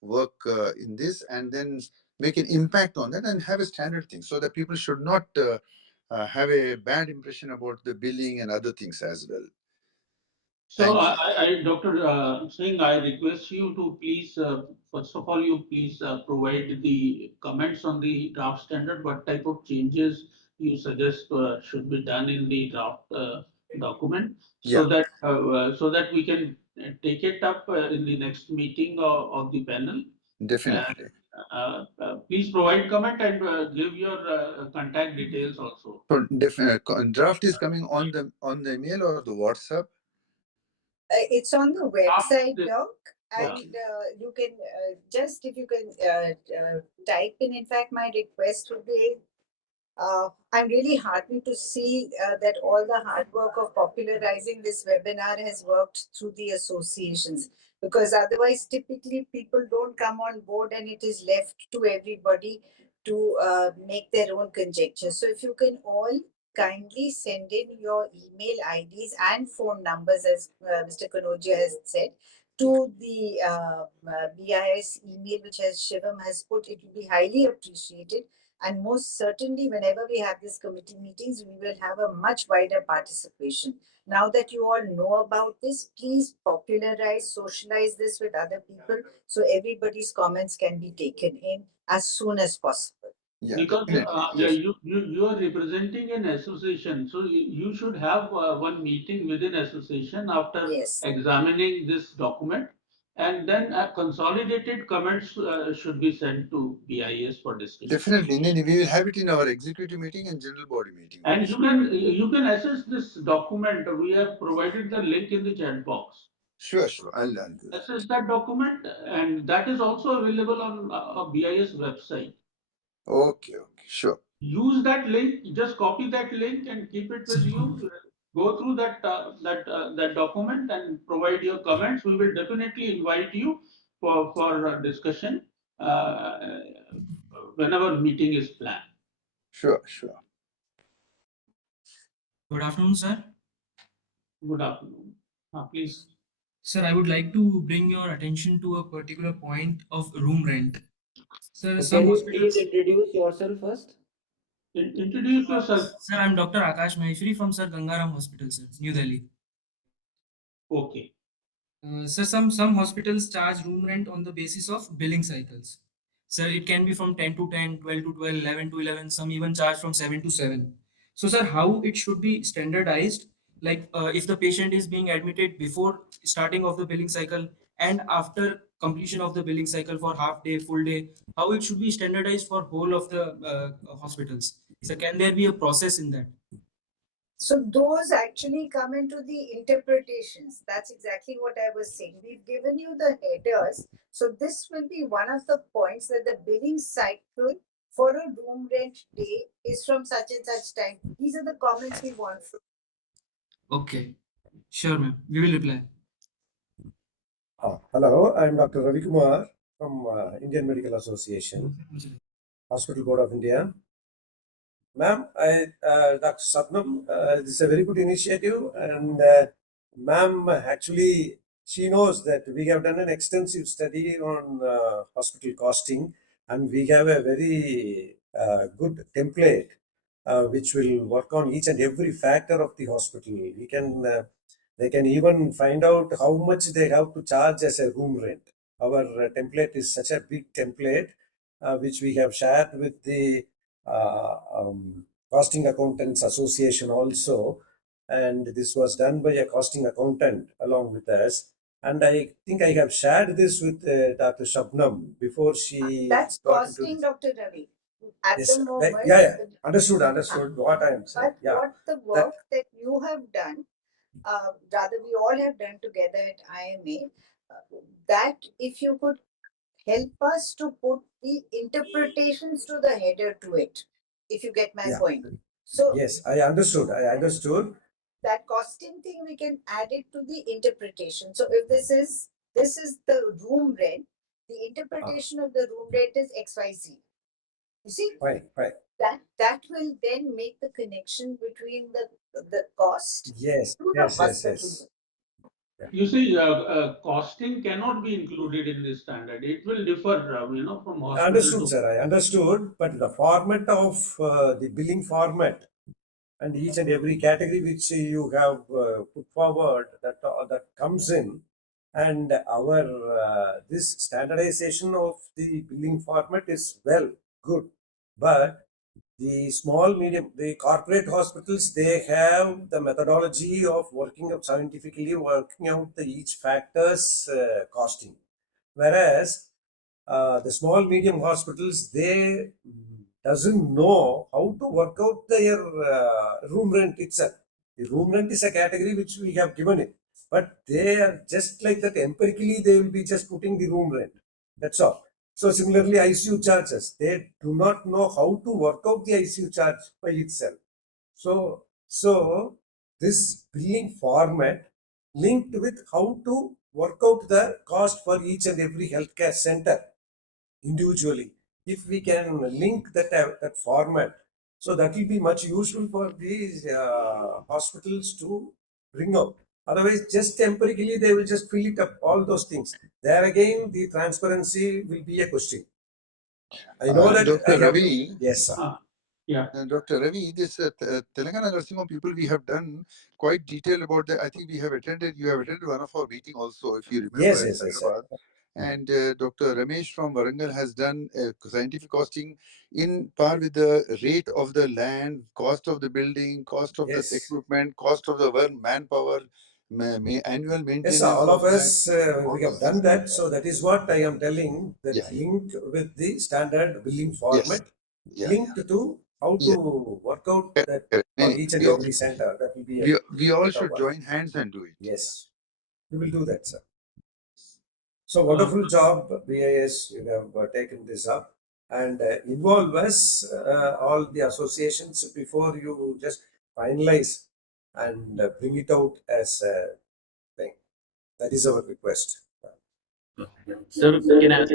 work in this, and then make an impact on that and have a standard thing, so that people should not have a bad impression about the billing and other things as well. So, Thank you. Dr. Singh, I request you to please, first of all, you please provide the comments on the draft standard. What type of changes you suggest should be done in the draft document, so Yeah, that we can take it up in the next meeting of the panel. definitely. Please provide comment and give your contact details also. So draft is coming on the email or the WhatsApp. It's on the website, Doc, Yeah. and you can just, if you can type in fact, my request would be, I'm really heartened to see that all the hard work of popularizing this webinar has worked through the associations, because otherwise typically people don't come on board and it is left to everybody to make their own conjecture. So if you can all kindly send in your email IDs and phone numbers, as Mr. Kanodia has said, to the BIS email which as Shivam has put, it will be highly appreciated. And most certainly, whenever we have these committee meetings, we will have a much wider participation. Now that you all know about this, please popularize, socialize this with other people, so everybody's comments can be taken in as soon as possible. Yeah, Because definitely. you are representing an association, so you should have one meeting within association after Yes. examining this document, and then consolidated comments should be sent to BIS for discussion. Definitely. And then we will have it in our executive meeting and general body meeting. And Also. you can access this document. We have provided the link in the chat box. Sure. I'll do that. Access that document, and that is also available on a BIS website. Okay, sure. Use that link, just copy that link and keep it with you. Go through that document and provide your comments. We will definitely invite you for discussion whenever meeting is planned. Sure. Good afternoon, sir. Good afternoon. Please. Sir, I would like to bring your attention to a particular point of room rent. Sir, So some can you hospitals. please introduce yourself first? Introduce yourself. Sir, I'm Dr. Akash Maheshwari from Sir Gangaram Hospital, sir, New Delhi. Okay. Sir, some hospitals charge room rent on the basis of billing cycles. Sir, it can be from 10 to 10, 12 to 12, 11 to 11. Some even charge from 7 to 7. So, sir, how it should be standardized? Like, if the patient is being admitted before starting of the billing cycle and after completion of the billing cycle for half day, full day, how it should be standardized for whole of the hospitals? So, can there be a process in that? So those actually come into the interpretations. That's exactly what I was saying. We've given you the headers. So this will be one of the points that the billing cycle for a room rent day is from such and such time. These are the comments we want from. Okay, sure, ma'am. We will reply. Hello, I'm Dr. Ravi Kumar from Indian Medical Association, Hospital Board of India. Ma'am, Dr. Satnam, this is a very good initiative, and ma'am, actually, she knows that we have done an extensive study on hospital costing, and we have a very good template which will work on each and every factor of the hospital. They can even find out how much they have to charge as a room rent. Our template is such a big template which we have shared with the Costing Accountants Association also, and this was done by a costing accountant along with us. And I think I have shared this with Dr. Shabnam before she. That's costing, Dr. Ravi. At Yes, the moment. yeah. Understood what I am saying. But what the work that you have done, rather we all have done together at IMA, that if you could help us to put the interpretations to the header to it, if you get my point. So yes, I understood. that costing thing, we can add it to the interpretation. So if this is the room rent, the interpretation of the room rent is XYZ. You see? Right. That will then make the connection between the cost. Yes. You see, costing cannot be included in this standard. It will differ, from hospital. Understood, sir. I understood, but the format of the billing format and each and every category which you have put forward that comes in, and our this standardization of the billing format is good, but the corporate hospitals, they have the methodology of scientifically working out the each factor's costing, whereas the small medium hospitals, they doesn't know how to work out their room rent itself. The room rent is a category which we have given it, but they are just like that empirically they will be just putting the room rent. That's all. So similarly, ICU charges, they do not know how to work out the ICU charge by itself. So this billing format linked with how to work out the cost for each and every healthcare center individually. If we can link that format, so that will be much useful for these hospitals to bring out. Otherwise, just empirically, they will just fill it up, all those things. There again, the transparency will be a question. I know that Dr. Ravi. Yes, sir. Dr. Ravi, this Telangana Nursing Home people, we have done quite detailed about that. I think you have attended one of our meeting also, if you remember. Yes. And Dr. Ramesh from Warangal has done scientific costing in par with the rate of the land, cost of the building, cost of the equipment, cost of the manpower, annual maintenance. Yes, all of us, we have done that. So that is what I am telling, that link with the standard billing format, linked to how to work out that for each and every center. That will be we all should join hands and do it. Yes, we will do that, sir. So wonderful job, BIS, you have taken this up, and involve us, all the associations, before you just finalize and bring it out as a thing. That is our request. Sir, can I ask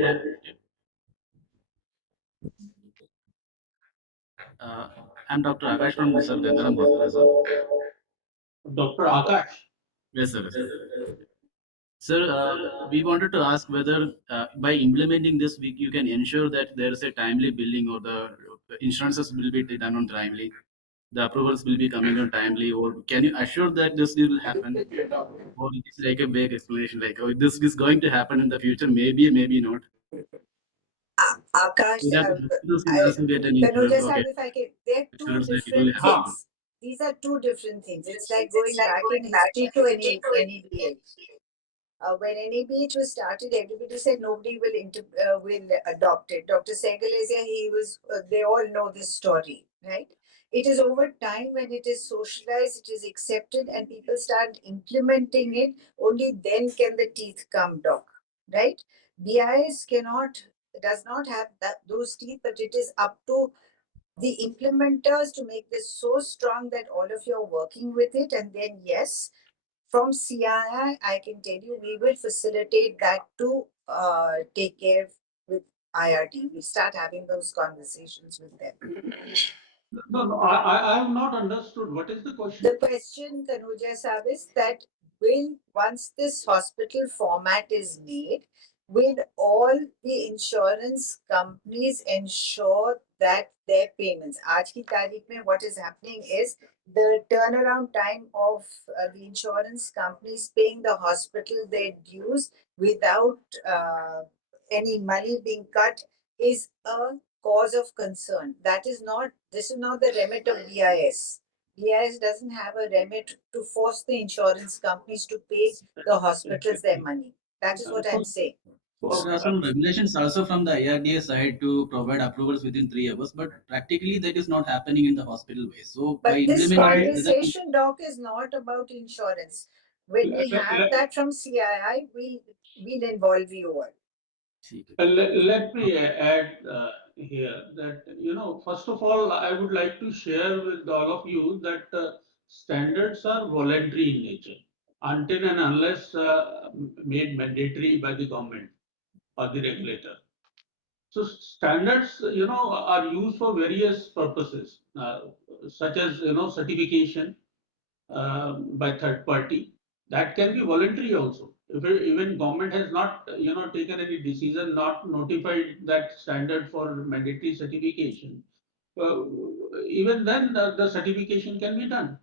I'm Dr. Akash from Sir Gangaram Hospital, sir. Dr. Akash? Yes, sir. Sir, we wanted to ask whether by implementing this, you can ensure that there is a timely billing or the insurances will be done on timely, the approvals will be coming on timely, or can you assure that this will happen? Or it is like a vague explanation, like, oh, this is going to happen in the future, maybe, maybe not. Akash, So that the hospitals can also get an insurance. Kanuja Okay, Sahib, if I can, they're two insurance that it will different happen. things. These are two different things. It's like going back in history to NABH. When NABH was started, everybody said nobody will adopt it. Dr. Segalezia, they all know this story, right? It is over time when it is socialized, it is accepted, and people start implementing it. Only then can the teeth come, doc, right? BIS does not have those teeth, but it is up to the implementers to make this so strong that all of you are working with it. And then, yes, from CII, I can tell you, we will facilitate that to take care with IRT. We start having those conversations with them. No, I have not understood. What is the question? The question, Tanuja Sahib, is that once this hospital format is made, will all the insurance companies ensure that their payments, aaj ki tarikh mein, what is happening is the turnaround time of the insurance companies paying the hospital their dues without any money being cut is a cause of concern. This is not the remit of BIS. BIS doesn't have a remit to force the insurance companies to pay the hospitals their money. That is what I'm saying. There are some regulations also from the IRDA side to provide approvals within 3 hours, but practically that is not happening in the hospital way. So by But this implementing conversation, doc, is not about insurance. When we have that from CII, we'll involve you all. Let me add here that, first of all, I would like to share with all of you that standards are voluntary in nature until and unless made mandatory by the government or the regulator. So standards, are used for various purposes, such as, certification by third party. That can be voluntary also. If even government has not, taken any decision, not notified that standard for mandatory certification, uh, even then the certification can be done.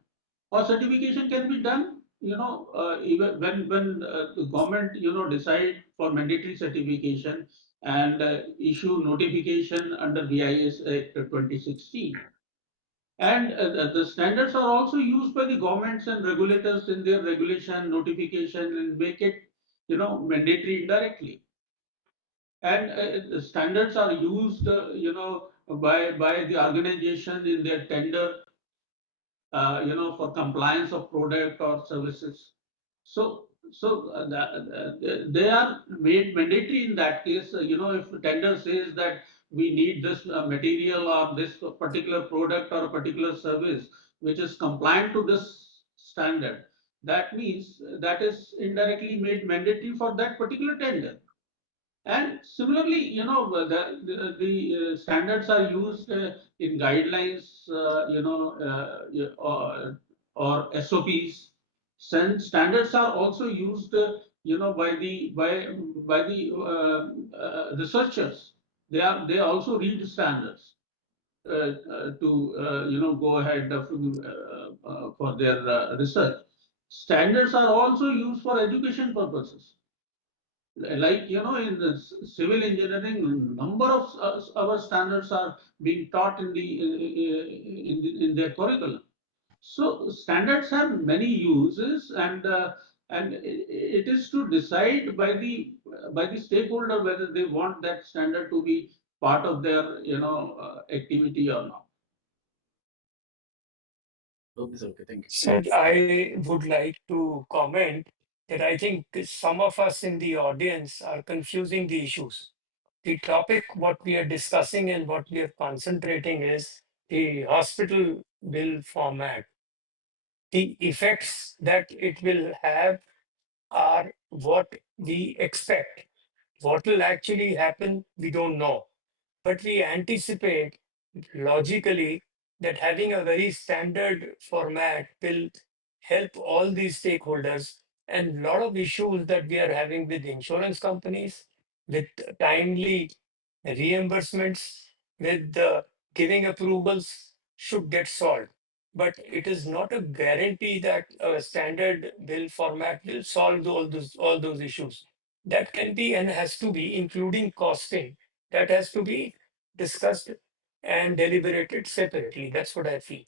Or certification can be done, even when the government, decide for mandatory certification and issue notification under BIS Act 2016. And the standards are also used by the governments and regulators in their regulation, notification, and make it, mandatory indirectly. And the standards are used, by the organization in their tender, for compliance of product or services. So they are made mandatory in that case. If tender says that we need this material or this particular product or a particular service which is compliant to this standard, that means that is indirectly made mandatory for that particular tender. And similarly, the standards are used in guidelines, or SOPs. Standards are also used, by the researchers. They also read standards to go ahead for their research. Standards are also used for education purposes, like, in the civil engineering, number of our standards are being taught in their curriculum. So standards have many uses, and it is to decide by the stakeholder whether they want that standard to be part of their, activity or not. Okay, sir. Okay, thank you. So I would like to comment that I think some of us in the audience are confusing the issues. The topic, what we are discussing and what we are concentrating is the hospital bill format. The effects that it will have are what we expect. What will actually happen, we don't know. But we anticipate logically that having a very standard format will help all these stakeholders, and a lot of issues that we are having with insurance companies, with timely reimbursements, with the giving approvals should get solved. But it is not a guarantee that a standard bill format will solve all those issues. That can be and has to be, including costing, that has to be discussed and deliberated separately. That's what I feel.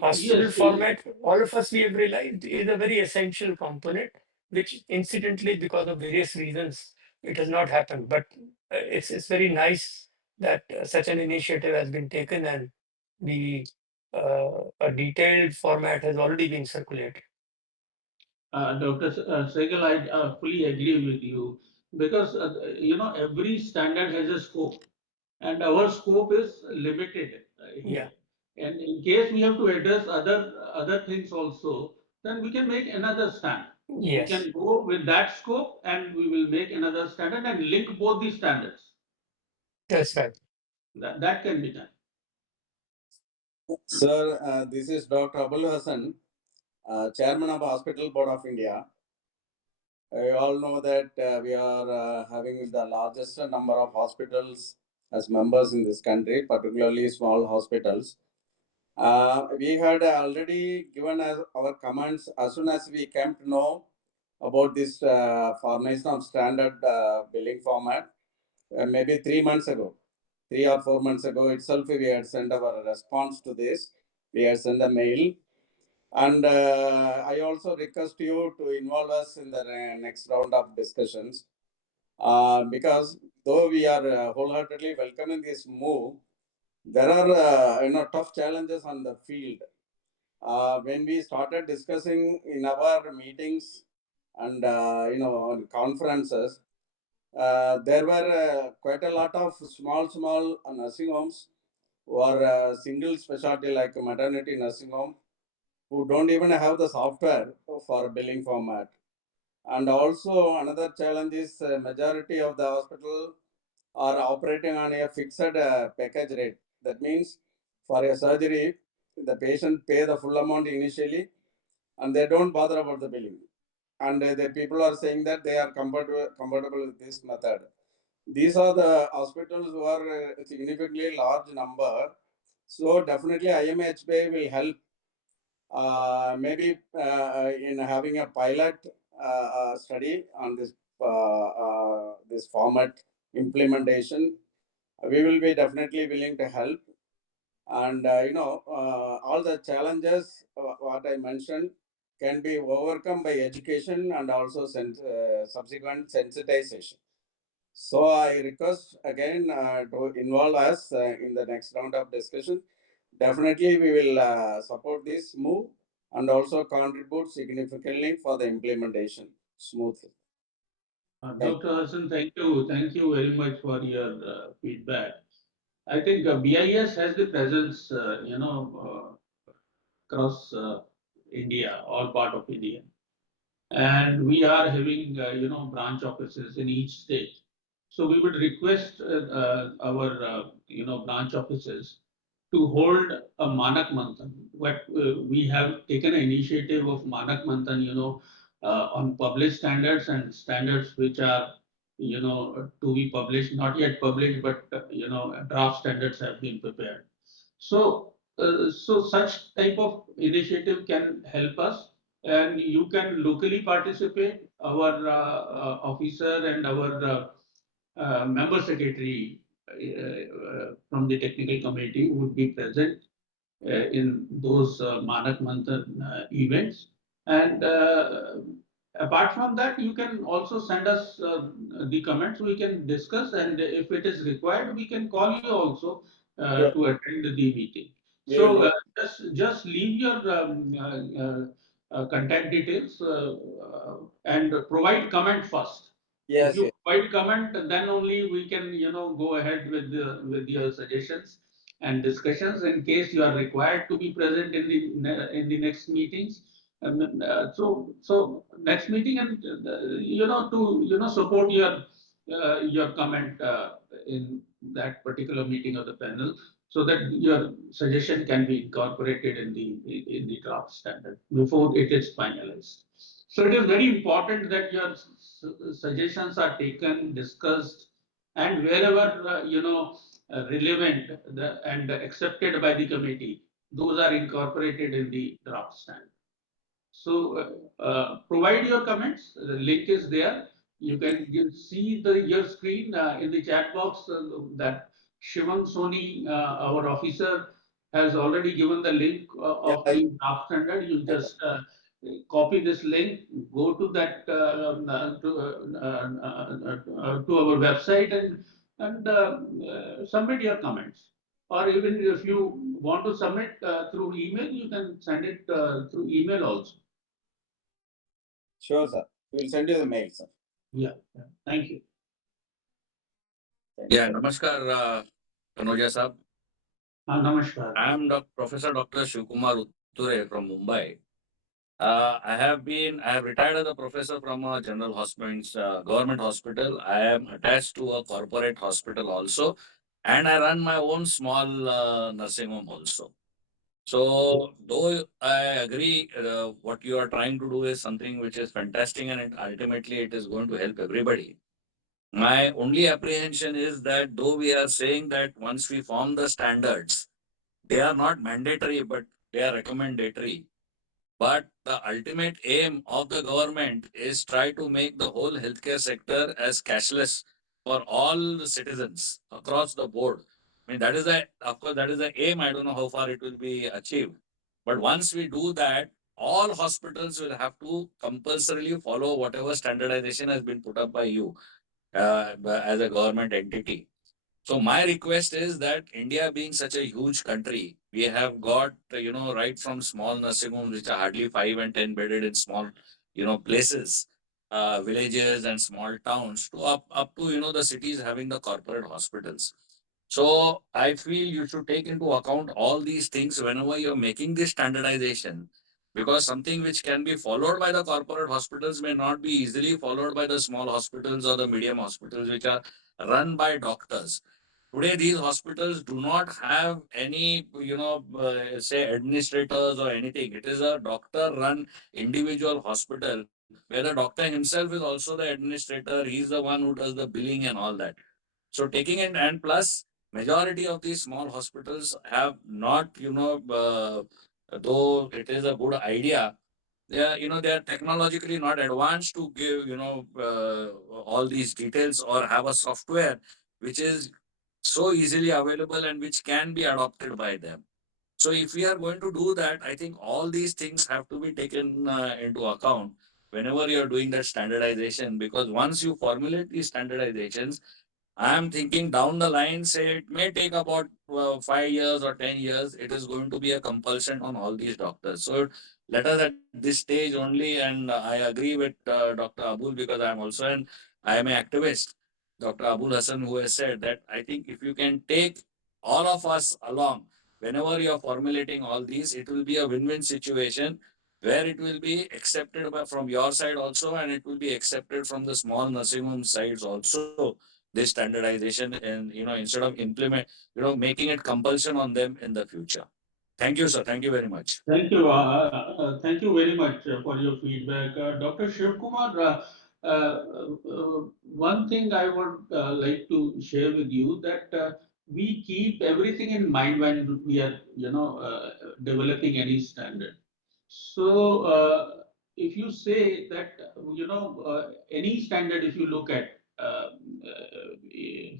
Hospital Yes, format, all of us we have realized, is a very essential component, which incidentally, because of various reasons, it has not happened. But it's very nice that such an initiative has been taken, and the a detailed format has already been circulated. Dr. Sehgal, I fully agree with you because every standard has a scope, and our scope is limited Yeah. here. And in case we have to address other things also, then we can make another stand. We Yes, can go with that scope, and we will make another standard and link both the standards. that's right. That can be done. Sir, this is Dr. Abul Hassan, Chairman of Hospital Board of India. You all know that we are having the largest number of hospitals as members in this country, particularly small hospitals. We had already given our comments as soon as we came to know about this formation of standard billing format, maybe 3 months ago. 3 or 4 months ago itself, we had sent our response to this. We had sent a mail. And I also request you to involve us in the next round of discussions because though we are wholeheartedly welcoming this move, there are tough challenges on the field. When we started discussing in our meetings and on conferences, there were quite a lot of small nursing homes or single specialty like maternity nursing home who don't even have the software for billing format. And also another challenge is majority of the hospital are operating on a fixed package rate. That means for a surgery, the patient pay the full amount initially and they don't bother about the billing. And the people are saying that they are comfortable with this method. These are the hospitals who are a significantly large number. So definitely IMHB will help maybe in having a pilot study on this format implementation. We will be definitely willing to help. And all the challenges what I mentioned can be overcome by education and also subsequent sensitization. So I request again to involve us in the next round of discussion. Definitely we will support this move and also contribute significantly for the implementation smoothly. Dr. Hassan, thank you very much for your feedback. I think BIS has the presence, across India, all part of India, and we are having branch offices in each state. So we would request our branch offices to hold a Manak Manthan. What we have taken an initiative of Manak Manthan, on published standards and standards which are to be published, not yet published, but draft standards have been prepared. So such type of initiative can help us, and you can locally participate. Our officer and our member secretary from the technical committee would be present in those Manak Manthan events. And apart from that, you can also send us the comments. We can discuss, and if it is required, we can call you also to attend the meeting. So just leave your contact details and provide comment first. If you provide comment, then only we can go ahead with your suggestions and discussions in case you are required to be present in the next meetings. And so next meeting, and to support your comment in that particular meeting of the panel, so that your suggestion can be incorporated in the draft standard before it is finalized. So it is very important that your suggestions are taken, discussed, and wherever relevant and accepted by the committee, those are incorporated in the draft standard. So provide your comments. The link is there. You can see your screen in the chat box that Shivam Soni, our officer, has already given the link of the draft standard. You just copy this link, go to that to our website and submit your comments. Or even if you want to submit through email, you can send it through email also. Sure, sir. We'll send you the mail, sir. Yeah. Thank you. Yeah, namaskar, Kanoja sahab. Namaskar. I am Professor Dr. Shivkumar Utture from Mumbai. I have retired as a professor from a general hospital, government hospital. I am attached to a corporate hospital also, and I run my own small nursing home also. So, though I agree, what you are trying to do is something which is fantastic, and ultimately it is going to help everybody. My only apprehension is that though we are saying that once we form the standards, they are not mandatory, but they are recommendatory. But the ultimate aim of the government is try to make the whole healthcare sector as cashless for all the citizens across the board. I mean, that is the, of course, that is the aim. I don't know how far it will be achieved. But once we do that, all hospitals will have to compulsorily follow whatever standardization has been put up by you as a government entity. So my request is that India being such a huge country, we have got, right from small nursing homes, which are hardly 5 and 10 bedded in small, places, villages and small towns to up to, the cities having the corporate hospitals. So I feel you should take into account all these things whenever you're making this standardization, because something which can be followed by the corporate hospitals may not be easily followed by the small hospitals or the medium hospitals, which are run by doctors. Today, these hospitals do not have any, say administrators or anything. It is a doctor-run individual hospital where the doctor himself is also the administrator. He's the one who does the billing and all that. So taking it, and plus majority of these small hospitals have not, though it is a good idea, they are technologically not advanced to give, all these details or have a software which is so easily available and which can be adopted by them. So if we are going to do that, I think all these things have to be taken into account whenever you are doing that standardization, because once you formulate these standardizations, I am thinking down the line, say it may take about 5 years or 10 years. It is going to be a compulsion on all these doctors. So let us at this stage only, and I agree with Dr. Abul, because I am an activist. Dr. Abul Hassan, who has said that I think if you can take all of us along, whenever you are formulating all these, it will be a win-win situation where it will be accepted from your side also, and it will be accepted from the small nursing home sides also, this standardization, and instead of making it compulsion on them in the future. Thank you, sir. Thank you very much. Thank you very much for your feedback. Dr. Shivkumar, one thing I would like to share with you that we keep everything in mind when we are, developing any standard. So, if you say that, any standard, if you look at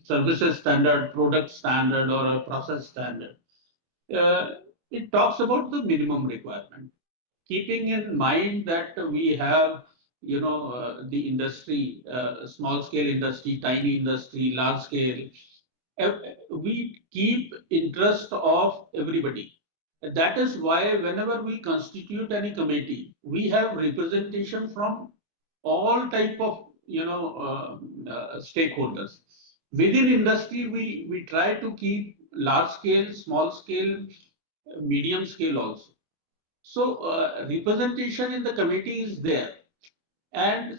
services standard, product standard, or a process standard, uh, it talks about the minimum requirement, keeping in mind that we have, the industry, small scale industry, tiny industry, large scale. We keep interest of everybody. That is why whenever we constitute any committee, we have representation from all type of, stakeholders. Within industry, we try to keep large scale, small scale, medium scale also. So representation in the committee is there. And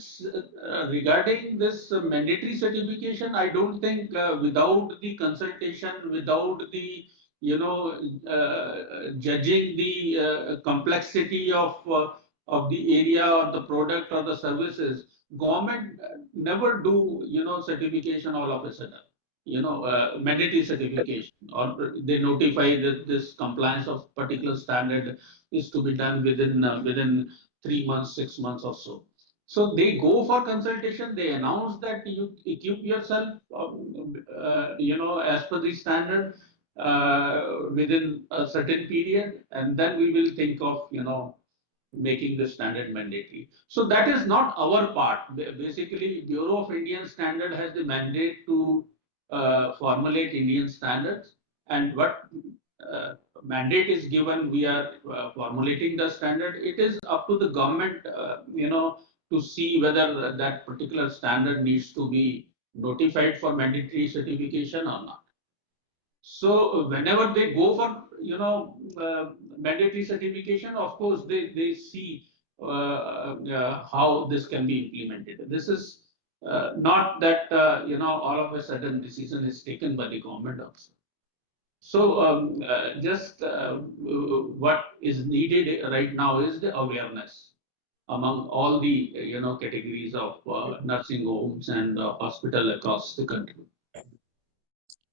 regarding this mandatory certification, I don't think without the consultation, without the, judging the complexity of the area or the product or the services, government never do, certification all of a sudden. mandatory certification, or they notify that this compliance of particular standard is to be done within 3 months, 6 months or so. So they go for consultation. They announce that you equip yourself, as per the standard within a certain period, and then we will think of making the standard mandatory. So that is not our part. Basically, Bureau of Indian Standard has the mandate to formulate Indian standards, and what mandate is given, we are formulating the standard. It is up to the government, to see whether that particular standard needs to be notified for mandatory certification or not. So whenever they go for mandatory certification, of course they see how this can be implemented. This is not that all of a sudden decision is taken by the government also. So just what is needed right now is the awareness among all the categories of nursing homes and hospital across the country.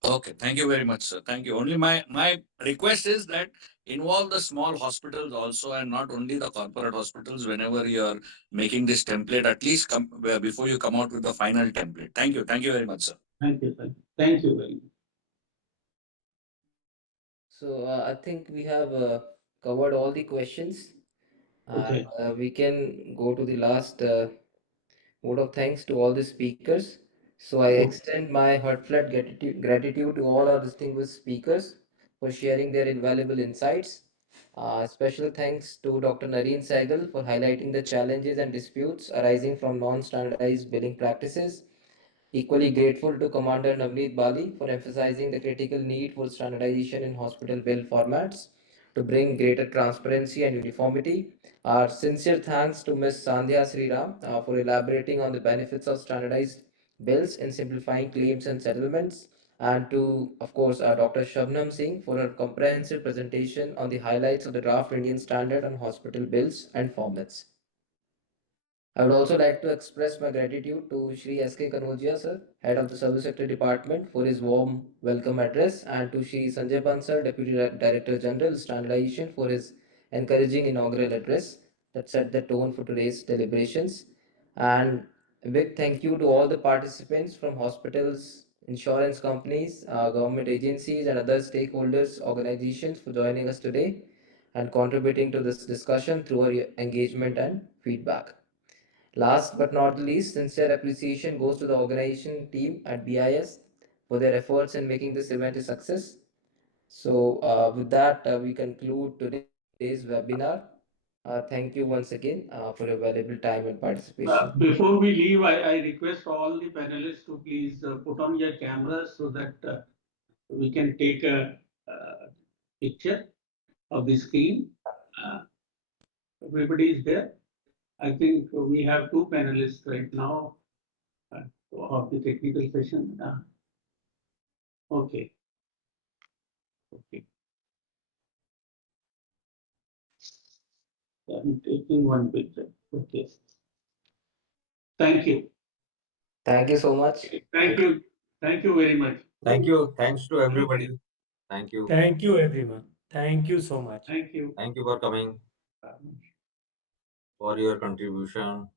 Okay, thank you very much, sir. Thank you. Only my request is that involve the small hospitals also, and not only the corporate hospitals. Whenever you are making this template, at least come before you come out with the final template. Thank you. Thank you very much, sir. Thank you. Thank you very much. So I think we have covered all the questions, Okay. and we can go to the last vote of thanks to all the speakers. So I extend my heartfelt gratitude to all our distinguished speakers for sharing their invaluable insights. Special thanks to Dr. Nareen Saigal for highlighting the challenges and disputes arising from non-standardized billing practices. Equally grateful to Commander Navneet Bali for emphasizing the critical need for standardization in hospital bill formats to bring greater transparency and uniformity. Our sincere thanks to Ms. Sandhya Sriram for elaborating on the benefits of standardized bills in simplifying claims and settlements, and to, of course, Dr. Shabnam Singh for her comprehensive presentation on the highlights of the draft Indian standard on hospital bills and formats. I would also like to express my gratitude to Shri S.K. Kanodia sir, Head of the Service Sector Department, for his warm welcome address, and to Shri Sanjay Bansal, Deputy Director General Standardization, for his encouraging inaugural address that set the tone for today's deliberations. And a big thank you to all the participants from hospitals, insurance companies, government agencies, and other stakeholders, organizations for joining us today and contributing to this discussion through your engagement and feedback. Last but not least, sincere appreciation goes to the organization team at BIS for their efforts in making this event a success. So, with that, we conclude today's webinar. Thank you once again for your valuable time and participation. Before we leave, I request all the panelists to please put on your cameras so that we can take a picture of the screen. Everybody is there. I think we have two panelists right now of the technical session. Okay. Okay. I'm taking one picture. Okay. Thank you. Thank you so much. Thank you. Thank you very much. Thank you. Thanks to everybody. Thank you. Thank you, everyone. Thank you so much. Thank you. Thank you for coming, for your contribution.